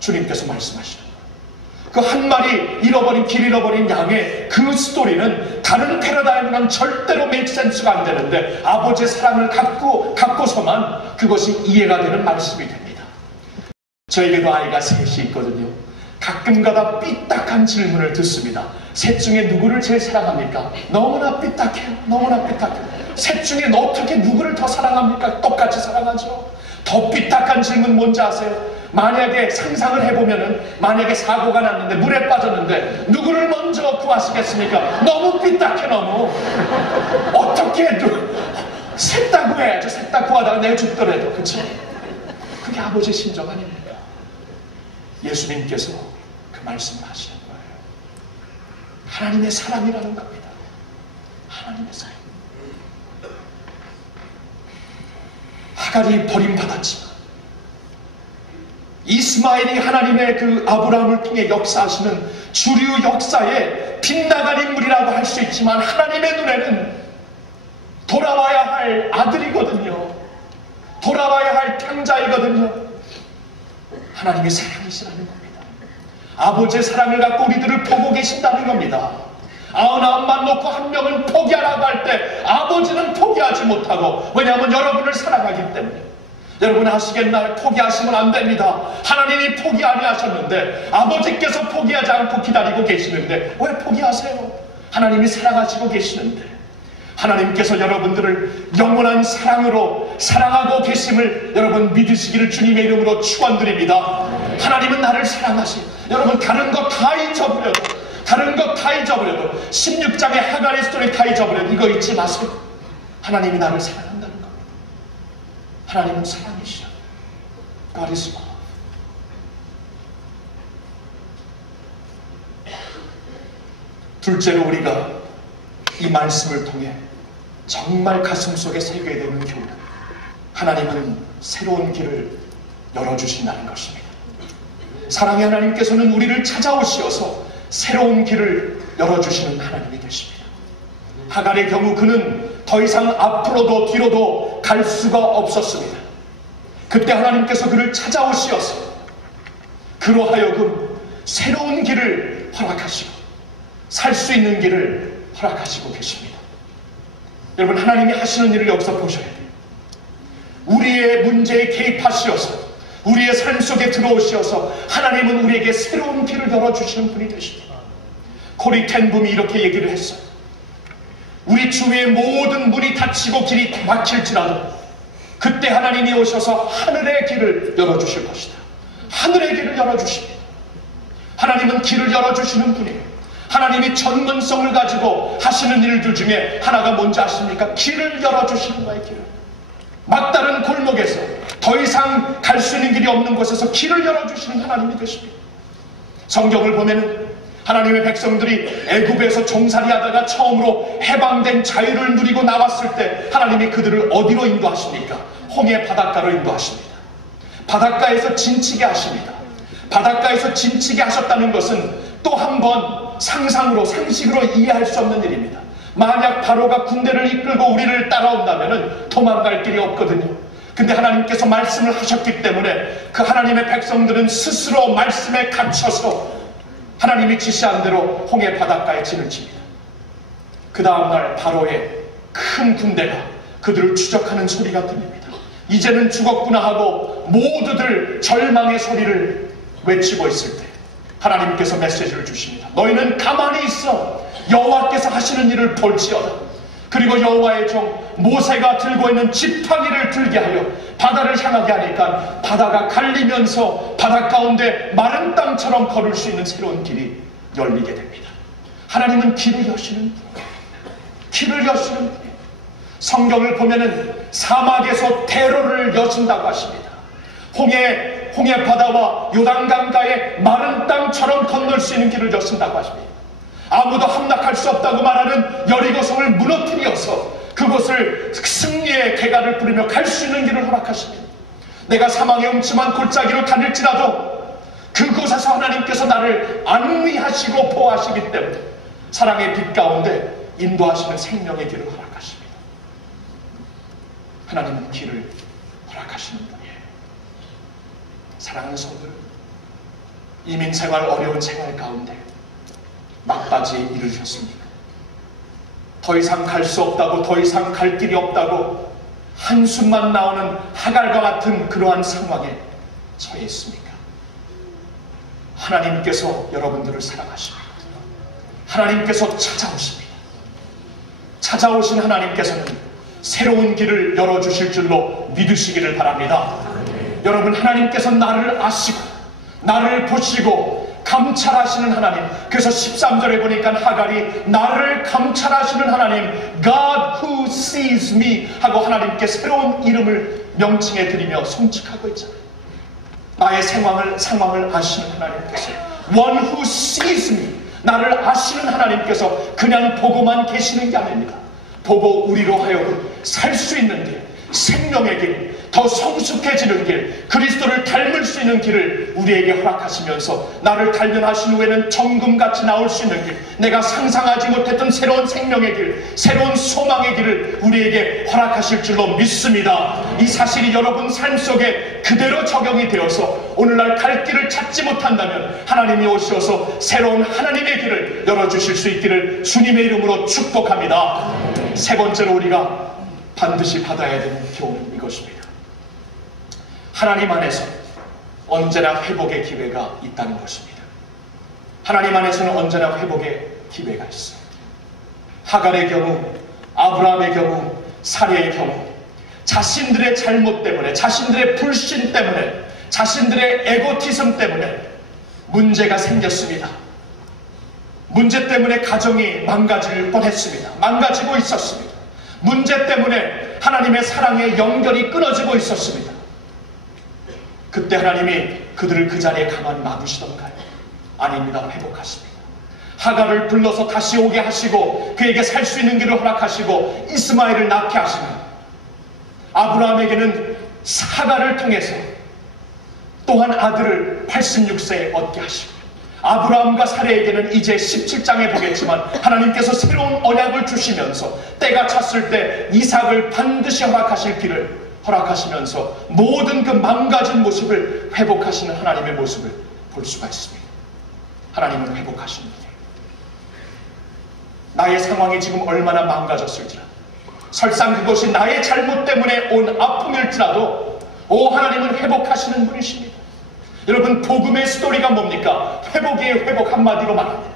주님께서 말씀하시는 거예요. 그 한 마리 잃어버린, 길 잃어버린 양의 그 스토리는 다른 패러다임은 절대로 make sense가 안 되는데 아버지의 사랑을 갖고서만 그것이 이해가 되는 말씀이 됩니다. 저에게도 아이가 셋이 있거든요. 가끔가다 삐딱한 질문을 듣습니다. 셋 중에 누구를 제일 사랑합니까? 너무나 삐딱해요. 너무나 삐딱해요. 셋 중에 어떻게 누구를 더 사랑합니까? 똑같이 사랑하죠. 더 삐딱한 질문 뭔지 아세요? 만약에 상상을 해보면은, 만약에 사고가 났는데 물에 빠졌는데 누구를 먼저 구하시겠습니까? 너무 삐딱해. 너무 어떻게 셋 다 구해야죠. 셋 다 구하다가 내가 죽더라도. 그치? 그게 아버지의 심정 아닙니까? 예수님께서 그 말씀을 하시는 거예요. 하나님의 사랑이라는 겁니다. 하나님의 사랑. 하갈이 버림받았지만 이스마엘이 하나님의 그 아브라함을 통해 역사하시는 주류 역사의 빗나간 인물이라고 할 수 있지만 하나님의 눈에는 돌아와야 할 아들이거든요. 돌아와야 할 탕자이거든요. 하나님의 사랑이시라는 겁니다. 아버지의 사랑을 갖고 우리들을 보고 계신다는 겁니다. 99만 놓고 한 명은 포기하라고 할 때 아버지는 포기하지 못하고, 왜냐하면 여러분을 사랑하기 때문에. 여러분 아시겠나요? 포기하시면 안 됩니다. 하나님이 포기 아니하셨는데 아버지께서 포기하지 않고 기다리고 계시는데 왜 포기하세요? 하나님이 사랑하시고 계시는데. 하나님께서 여러분들을 영원한 사랑으로 사랑하고 계심을 여러분 믿으시기를 주님의 이름으로 축원드립니다. 하나님은 나를 사랑하시. 여러분 다른 거 다 잊어버려도, 다른 것 다 잊어버려도, 16장의 하갈의 스토리 다 잊어버려도 이거 잊지 마세요. 하나님이 나를 사랑한다는 겁니다. 하나님은 사랑이시라. God is love. 둘째로 우리가 이 말씀을 통해 정말 가슴속에 새겨야 되는 교훈, 하나님은 새로운 길을 열어주신다는 것입니다. 사랑의 하나님께서는 우리를 찾아오시어서 새로운 길을 열어주시는 하나님이 되십니다. 하갈의 경우 그는 더 이상 앞으로도 뒤로도 갈 수가 없었습니다. 그때 하나님께서 그를 찾아오시어서 그로 하여금 새로운 길을 허락하시고 살 수 있는 길을 허락하시고 계십니다. 여러분 하나님이 하시는 일을 여기서 보셔야 돼요. 우리의 문제에 개입하시어서 우리의 삶 속에 들어오시어서 하나님은 우리에게 새로운 길을 열어주시는 분이 되십니다. 코리 텐 붐이 이렇게 얘기를 했어요. 우리 주위의 모든 문이 닫히고 길이 막힐지라도 그때 하나님이 오셔서 하늘의 길을 열어주실 것이다. 하늘의 길을 열어주십니다. 하나님은 길을 열어주시는 분이에요. 하나님이 전문성을 가지고 하시는 일들 중에 하나가 뭔지 아십니까? 길을 열어주시는 거예요. 길을. 막다른 골목에서 더 이상 갈 수 있는 길이 없는 곳에서 길을 열어주시는 하나님이 되십니다. 성경을 보면 하나님의 백성들이 애굽에서 종살이하다가 처음으로 해방된 자유를 누리고 나왔을 때 하나님이 그들을 어디로 인도하십니까? 홍해 바닷가로 인도하십니다. 바닷가에서 진치게 하십니다. 바닷가에서 진치게 하셨다는 것은 또 한 번 상식으로 이해할 수 없는 일입니다. 만약 바로가 군대를 이끌고 우리를 따라온다면 도망갈 길이 없거든요. 근데 하나님께서 말씀을 하셨기 때문에 그 하나님의 백성들은 스스로 말씀에 갇혀서 하나님이 지시한 대로 홍해 바닷가에 진을 칩니다. 그 다음날 바로의 큰 군대가 그들을 추적하는 소리가 들립니다. 이제는 죽었구나 하고 모두들 절망의 소리를 외치고 있을 때 하나님께서 메시지를 주십니다. 너희는 가만히 있어. 여호와께서 하시는 일을 볼지어다. 그리고 여호와의 종 모세가 들고 있는 지팡이를 들게 하여 바다를 향하게 하니까 바다가 갈리면서 바다 가운데 마른 땅처럼 걸을 수 있는 새로운 길이 열리게 됩니다. 하나님은 길을 여시는 분이에요. 길을 여시는 분이에요. 성경을 보면은 사막에서 대로를 여신다고 하십니다. 홍해 바다와 요단강가의 마른 땅처럼 건널 수 있는 길을 주신다고 하십니다. 아무도 함락할 수 없다고 말하는 여리고성을 무너뜨려서 그곳을 승리의 개가를 부르며 갈 수 있는 길을 허락하십니다. 내가 사망의 음침한 골짜기로 다닐지라도 그곳에서 하나님께서 나를 안위하시고 보호하시기 때문에 사랑의 빛 가운데 인도하시는 생명의 길을 허락하십니다. 하나님은 길을 허락하시는 분이에요. 사랑하는 성도들, 이민생활 어려운 생활 가운데 막바지에 이르셨습니까? 더 이상 갈 수 없다고, 더 이상 갈 길이 없다고 한숨만 나오는 하갈과 같은 그러한 상황에 처해 있습니까? 하나님께서 여러분들을 사랑하십니다. 하나님께서 찾아오십니다. 찾아오신 하나님께서는 새로운 길을 열어주실 줄로 믿으시기를 바랍니다. 여러분, 하나님께서 나를 아시고 나를 보시고 감찰하시는 하나님. 그래서 13절에 보니까 하갈이 나를 감찰하시는 하나님, God who sees me 하고 하나님께 새로운 이름을 명칭해 드리며 송축하고 있잖아요. 나의 상황을 아시는 하나님께서, One who sees me, 나를 아시는 하나님께서 그냥 보고만 계시는 게 아닙니다. 보고 우리로 하여금 살 수 있는 길, 생명의 길, 더 성숙해지는 길, 그리스도를 닮을 수 있는 길을 우리에게 허락하시면서 나를 단련하신 후에는 정금같이 나올 수 있는 길, 내가 상상하지 못했던 새로운 생명의 길, 새로운 소망의 길을 우리에게 허락하실 줄로 믿습니다. 이 사실이 여러분 삶 속에 그대로 적용이 되어서 오늘날 갈 길을 찾지 못한다면 하나님이 오셔서 새로운 하나님의 길을 열어주실 수 있기를 주님의 이름으로 축복합니다. 세 번째로 우리가 반드시 받아야 되는 교훈은 이것입니다. 하나님 안에서 언제나 회복의 기회가 있다는 것입니다. 하나님 안에서는 언제나 회복의 기회가 있어요. 하갈의 경우, 아브라함의 경우, 사례의 경우 자신들의 잘못 때문에, 자신들의 불신 때문에, 자신들의 에고티즘 때문에 문제가 생겼습니다. 문제 때문에 가정이 망가질 뻔했습니다. 망가지고 있었습니다. 문제 때문에 하나님의 사랑의 연결이 끊어지고 있었습니다. 그때 하나님이 그들을 그 자리에 가만히 놔두시던가요? 아닙니다. 회복하십니다. 하갈을 불러서 다시 오게 하시고 그에게 살 수 있는 길을 허락하시고 이스마엘을 낳게 하시면 아브라함에게는 하갈을 통해서 또한 아들을 86세에 얻게 하시고 아브라함과 사레에게는 이제 17장에 보겠지만 하나님께서 새로운 언약을 주시면서 때가 찼을 때 이삭을 반드시 허락하실 길을 허락하시면서 모든 그 망가진 모습을 회복하시는 하나님의 모습을 볼 수가 있습니다. 하나님은 회복하시는 분이에요. 나의 상황이 지금 얼마나 망가졌을지라도, 설상 그것이 나의 잘못 때문에 온 아픔일지라도 하나님은 회복하시는 분이십니다. 여러분, 복음의 스토리가 뭡니까? 회복의 회복 한마디로 말합니다.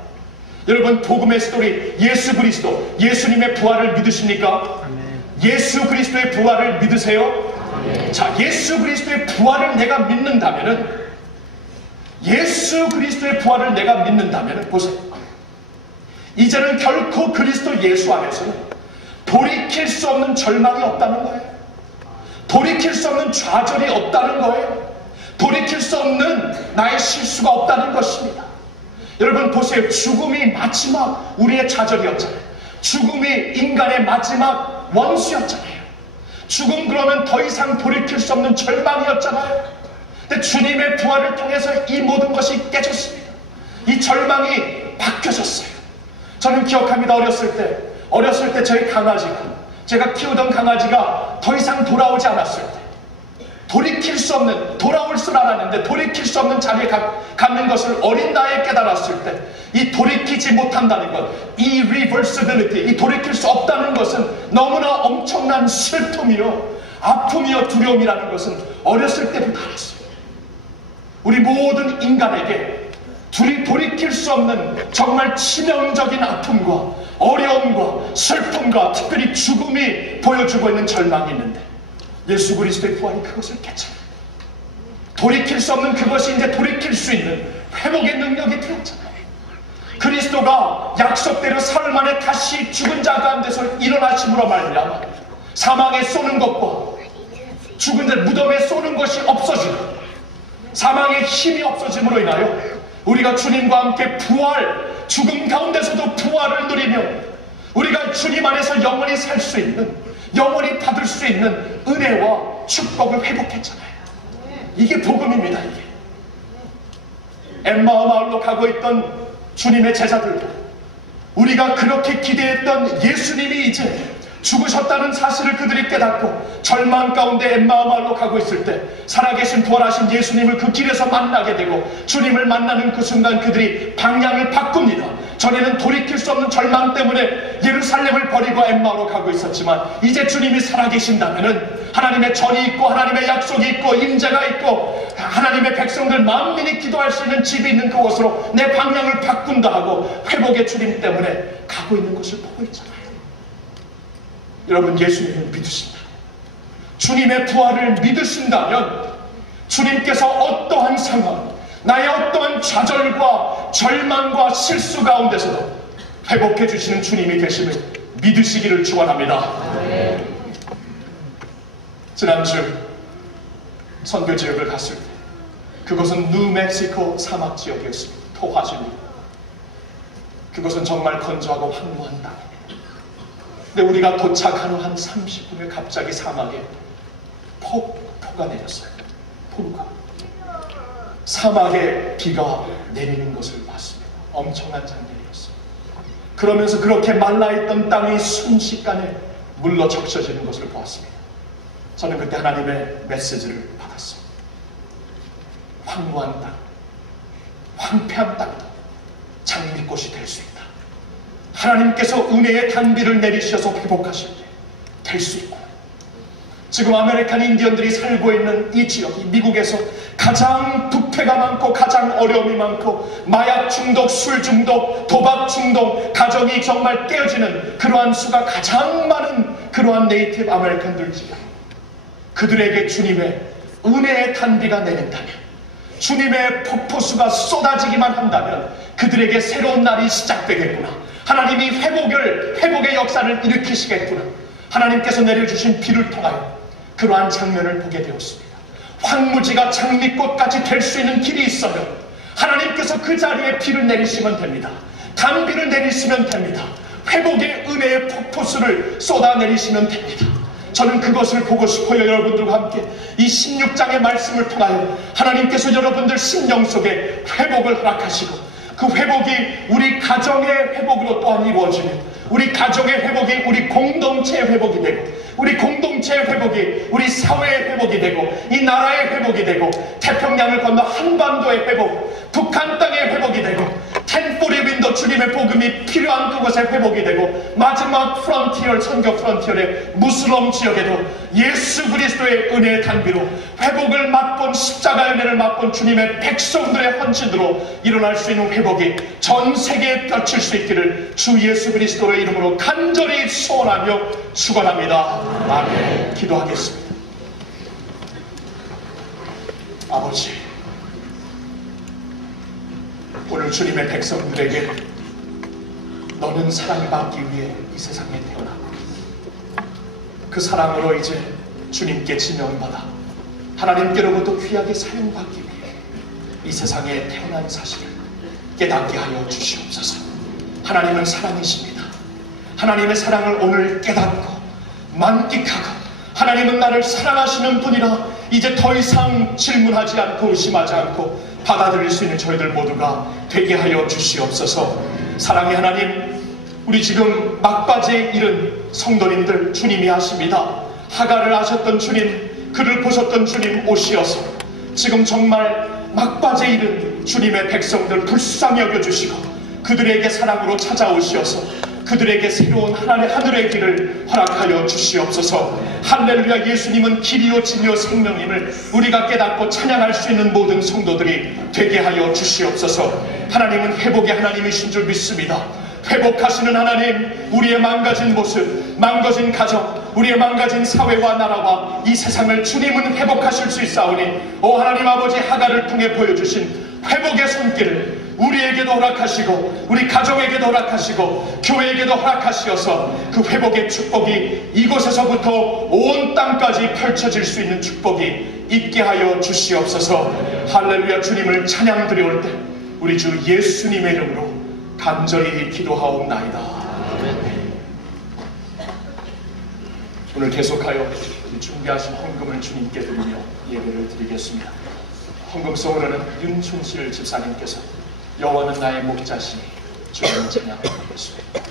여러분, 복음의 스토리, 예수 그리스도, 예수님의 부활을 믿으십니까? 예수 그리스도의 부활을 믿으세요? 자, 예수 그리스도의 부활을 내가 믿는다면은, 예수 그리스도의 부활을 내가 믿는다면은, 보세요. 이제는 결코 그리스도 예수 안에서는 돌이킬 수 없는 절망이 없다는 거예요. 돌이킬 수 없는 좌절이 없다는 거예요. 돌이킬 수 없는 나의 실수가 없다는 것입니다. 여러분 보세요. 죽음이 마지막 우리의 좌절이었잖아요. 죽음이 인간의 마지막 원수였잖아요. 죽음 그러면 더 이상 돌이킬 수 없는 절망이었잖아요. 근데 주님의 부활을 통해서 이 모든 것이 깨졌습니다. 이 절망이 바뀌어졌어요. 저는 기억합니다. 어렸을 때 저희 강아지가, 제가 키우던 강아지가 더 이상 돌아오지 않았을 때, 돌이킬 수 없는, 돌아올 줄 알았는데 돌이킬 수 없는 자리에 갖는 것을 어린 나이에 깨달았을 때, 이 돌이키지 못한다는 것, 이 irreversibility, 이 돌이킬 수 없다는 것은 너무나 엄청난 슬픔이요, 아픔이요, 두려움이라는 것은 어렸을 때부터 알았어요. 우리 모든 인간에게 돌이킬 수 없는 정말 치명적인 아픔과 어려움과 슬픔과 특별히 죽음이 보여주고 있는 절망이 있는데, 예수 그리스도의 부활이 그것을 깨쳐요. 돌이킬 수 없는 그것이 이제 돌이킬 수 있는 회복의 능력이 되었잖아요. 그리스도가 약속대로 사흘 만에 다시 죽은 자 가운데서 일어나심으로 말미암아 사망에 쏘는 것과 죽은 자 무덤에 쏘는 것이 없어지고 사망의 힘이 없어짐으로 인하여 우리가 주님과 함께 부활, 죽음 가운데서도 부활을 누리며 우리가 주님 안에서 영원히 살 수 있는, 영원히 받을 수 있는 은혜와 축복을 회복했잖아요. 이게 복음입니다. 이게 엠마오 마을로 가고 있던 주님의 제자들도 우리가 그렇게 기대했던 예수님이 이제 죽으셨다는 사실을 그들이 깨닫고 절망 가운데 엠마오 마을로 가고 있을 때 살아계신 부활하신 예수님을 그 길에서 만나게 되고 주님을 만나는 그 순간 그들이 방향을 바꿉니다. 전에는 돌이킬 수 없는 절망 때문에 예루살렘을 버리고 엠마오로 가고 있었지만 이제 주님이 살아계신다면은 하나님의 전이 있고 하나님의 약속이 있고 임재가 있고 하나님의 백성들 만민이 기도할 수 있는 집이 있는 그곳으로 내 방향을 바꾼다 하고 회복의 주님 때문에 가고 있는 것을 보고 있잖아요. 여러분, 예수님을 믿으신다, 주님의 부활을 믿으신다면 주님께서 어떠한 상황, 나의 어떠한 좌절과 절망과 실수 가운데서도 회복해 주시는 주님이 계심을 믿으시기를 축원합니다. 지난주 선교 지역을 갔을 때 그것은 뉴멕시코 사막 지역이었습니다. 토화지입니다. 그것은 정말 건조하고 황무한 땅입니다. 근데 우리가 도착한 후 한 30분에 갑자기 사막에 폭포가 내렸어요. 폭우가. 사막에 비가 내리는 것을 봤습니다. 엄청난 장면이었어요. 그러면서 그렇게 말라있던 땅이 순식간에 물로 적셔지는 것을 보았습니다. 저는 그때 하나님의 메시지를 받았습니다. 황무한 땅, 황폐한 땅도 장미꽃이 될 수 있다. 하나님께서 은혜의 단비를 내리셔서 회복하실 때 될 수 있고, 지금 아메리칸 인디언들이 살고 있는 이 지역이 미국에서 가장 부패가 많고 가장 어려움이 많고 마약 중독, 술 중독, 도박 중독, 가정이 정말 깨어지는 그러한 수가 가장 많은 그러한 네이티브 아메리칸들 지역, 그들에게 주님의 은혜의 단비가 내린다면, 주님의 폭포수가 쏟아지기만 한다면 그들에게 새로운 날이 시작되겠구나. 하나님이 회복의 역사를 일으키시겠구나. 하나님께서 내려주신 비를 통하여 그러한 장면을 보게 되었습니다. 황무지가 장미꽃까지 될 수 있는 길이 있어요. 하나님께서 그 자리에 비를 내리시면 됩니다. 단비를 내리시면 됩니다. 회복의 은혜의 폭포수를 쏟아내리시면 됩니다. 저는 그것을 보고 싶어요. 여러분들과 함께 이 16장의 말씀을 통하여 하나님께서 여러분들 심령 속에 회복을 허락하시고, 그 회복이 우리 가정의 회복으로 또한 이루어지면 우리 가정의 회복이 우리 공동체의 회복이 되고, 우리 공동체의 회복이 우리 사회의 회복이 되고, 이 나라의 회복이 되고, 태평양을 건너 한반도의 회복, 북한 땅의 회복이 되고, 텐포리빈도 주님의 복음이 필요한 그곳의 회복이 되고, 마지막 프론티어, 선교 프론티어의 무슬럼 지역에도 예수 그리스도의 은혜의 단비로 회복을 맛본, 십자가의 은혜를 맛본 주님의 백성들의 헌신으로 일어날 수 있는 회복이 전 세계에 펼칠 수 있기를 주 예수 그리스도의 이름으로 간절히 소원하며 축원합니다. 아멘. 기도하겠습니다. 아버지, 오늘 주님의 백성들에게 너는 사랑받기 위해 이 세상에 태어나고 그 사랑으로 이제 주님께 지명받아 하나님께로부터 귀하게 사용받기 위해 이 세상에 태어난 사실을 깨닫게 하여 주시옵소서. 하나님은 사랑이십니다. 하나님의 사랑을 오늘 깨닫고 만끽하고, 하나님은 나를 사랑하시는 분이라 이제 더 이상 질문하지 않고 의심하지 않고 받아들일 수 있는 저희들 모두가 되게 하여 주시옵소서. 사랑의 하나님, 우리 지금 막바지에 이른 성도님들 주님이 아십니다. 하갈을 아셨던 주님, 그를 보셨던 주님 오시어서 지금 정말 막바지에 이른 주님의 백성들 불쌍히 여겨주시고 그들에게 사랑으로 찾아오시어서 그들에게 새로운 하늘의 길을 허락하여 주시옵소서. 할렐루야. 예수님은 길이요 진리요 생명임을 우리가 깨닫고 찬양할 수 있는 모든 성도들이 되게 하여 주시옵소서. 하나님은 회복의 하나님이신 줄 믿습니다. 회복하시는 하나님, 우리의 망가진 모습, 망가진 가정, 우리의 망가진 사회와 나라와 이 세상을 주님은 회복하실 수 있사오니, 오 하나님 아버지, 하갈을 통해 보여주신 회복의 손길을 우리에게도 허락하시고 우리 가정에게도 허락하시고 교회에게도 허락하시어서 그 회복의 축복이 이곳에서부터 온 땅까지 펼쳐질 수 있는 축복이 있게 하여 주시옵소서. 할렐루야. 주님을 찬양 드려올 때 우리 주 예수님의 이름으로 간절히 기도하옵나이다. 오늘 계속하여 준비하신 헌금을 주님께 드리며 예배를 드리겠습니다. 헌금송으로는 윤순실 집사님께서 여호와는 나의 목자시니 주님을 찬양하겠습니다.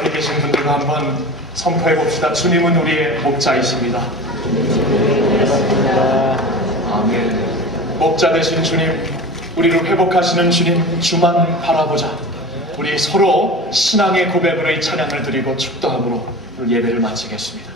옆에 계신 분들과 한번 선포해 봅시다. 주님은 우리의 목자이십니다. 아멘. 목자 되신 주님, 우리를 회복하시는 주님, 주만 바라보자. 우리 서로 신앙의 고백으로 이 찬양을 드리고 축도함으로 오늘 예배를 마치겠습니다.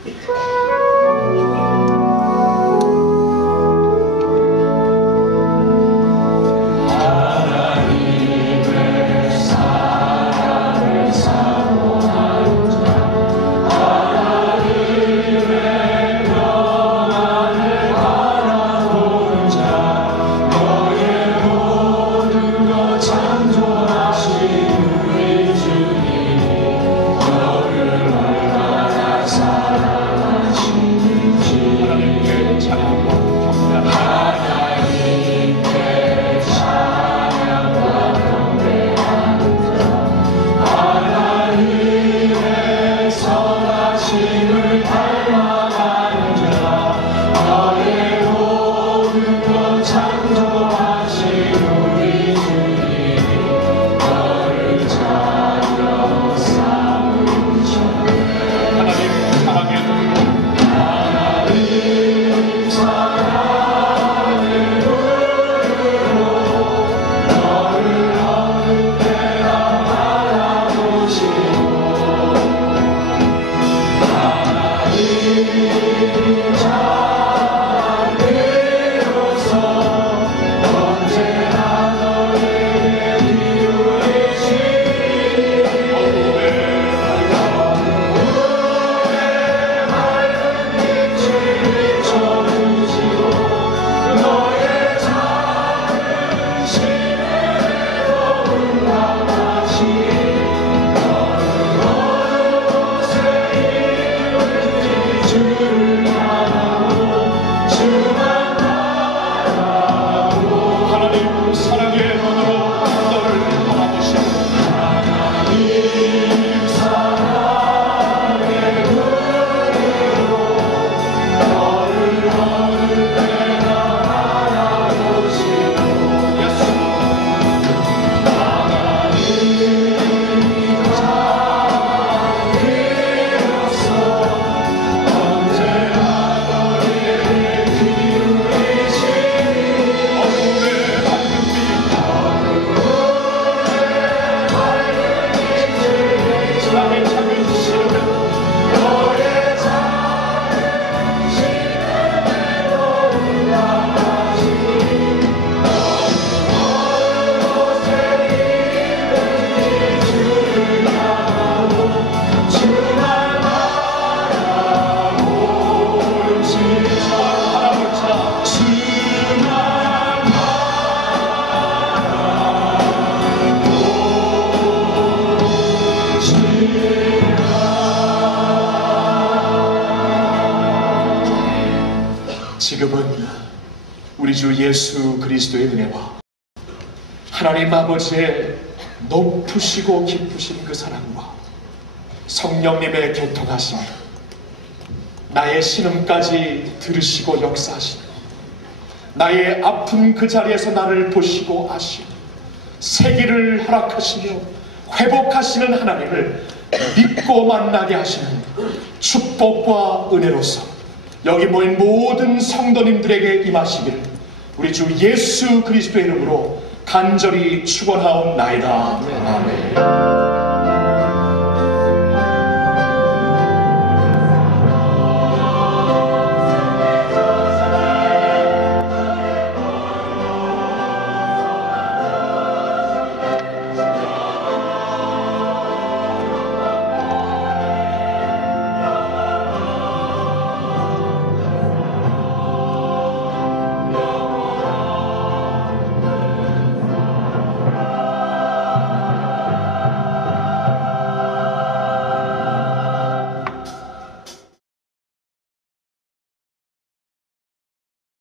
지금은 우리 주 예수 그리스도의 은혜와 하나님 아버지의 높으시고 깊으신 그 사랑과 성령님의 교통하심, 나의 신음까지 들으시고 역사하시는, 나의 아픈 그 자리에서 나를 보시고 아시고 세기를 허락하시며 회복하시는 하나님을 믿고 만나게 하시는 축복과 은혜로서 여기 모인 모든 성도님들에게 임하시기를 우리 주 예수 그리스도의 이름으로 간절히 축원하옵나이다. 아멘.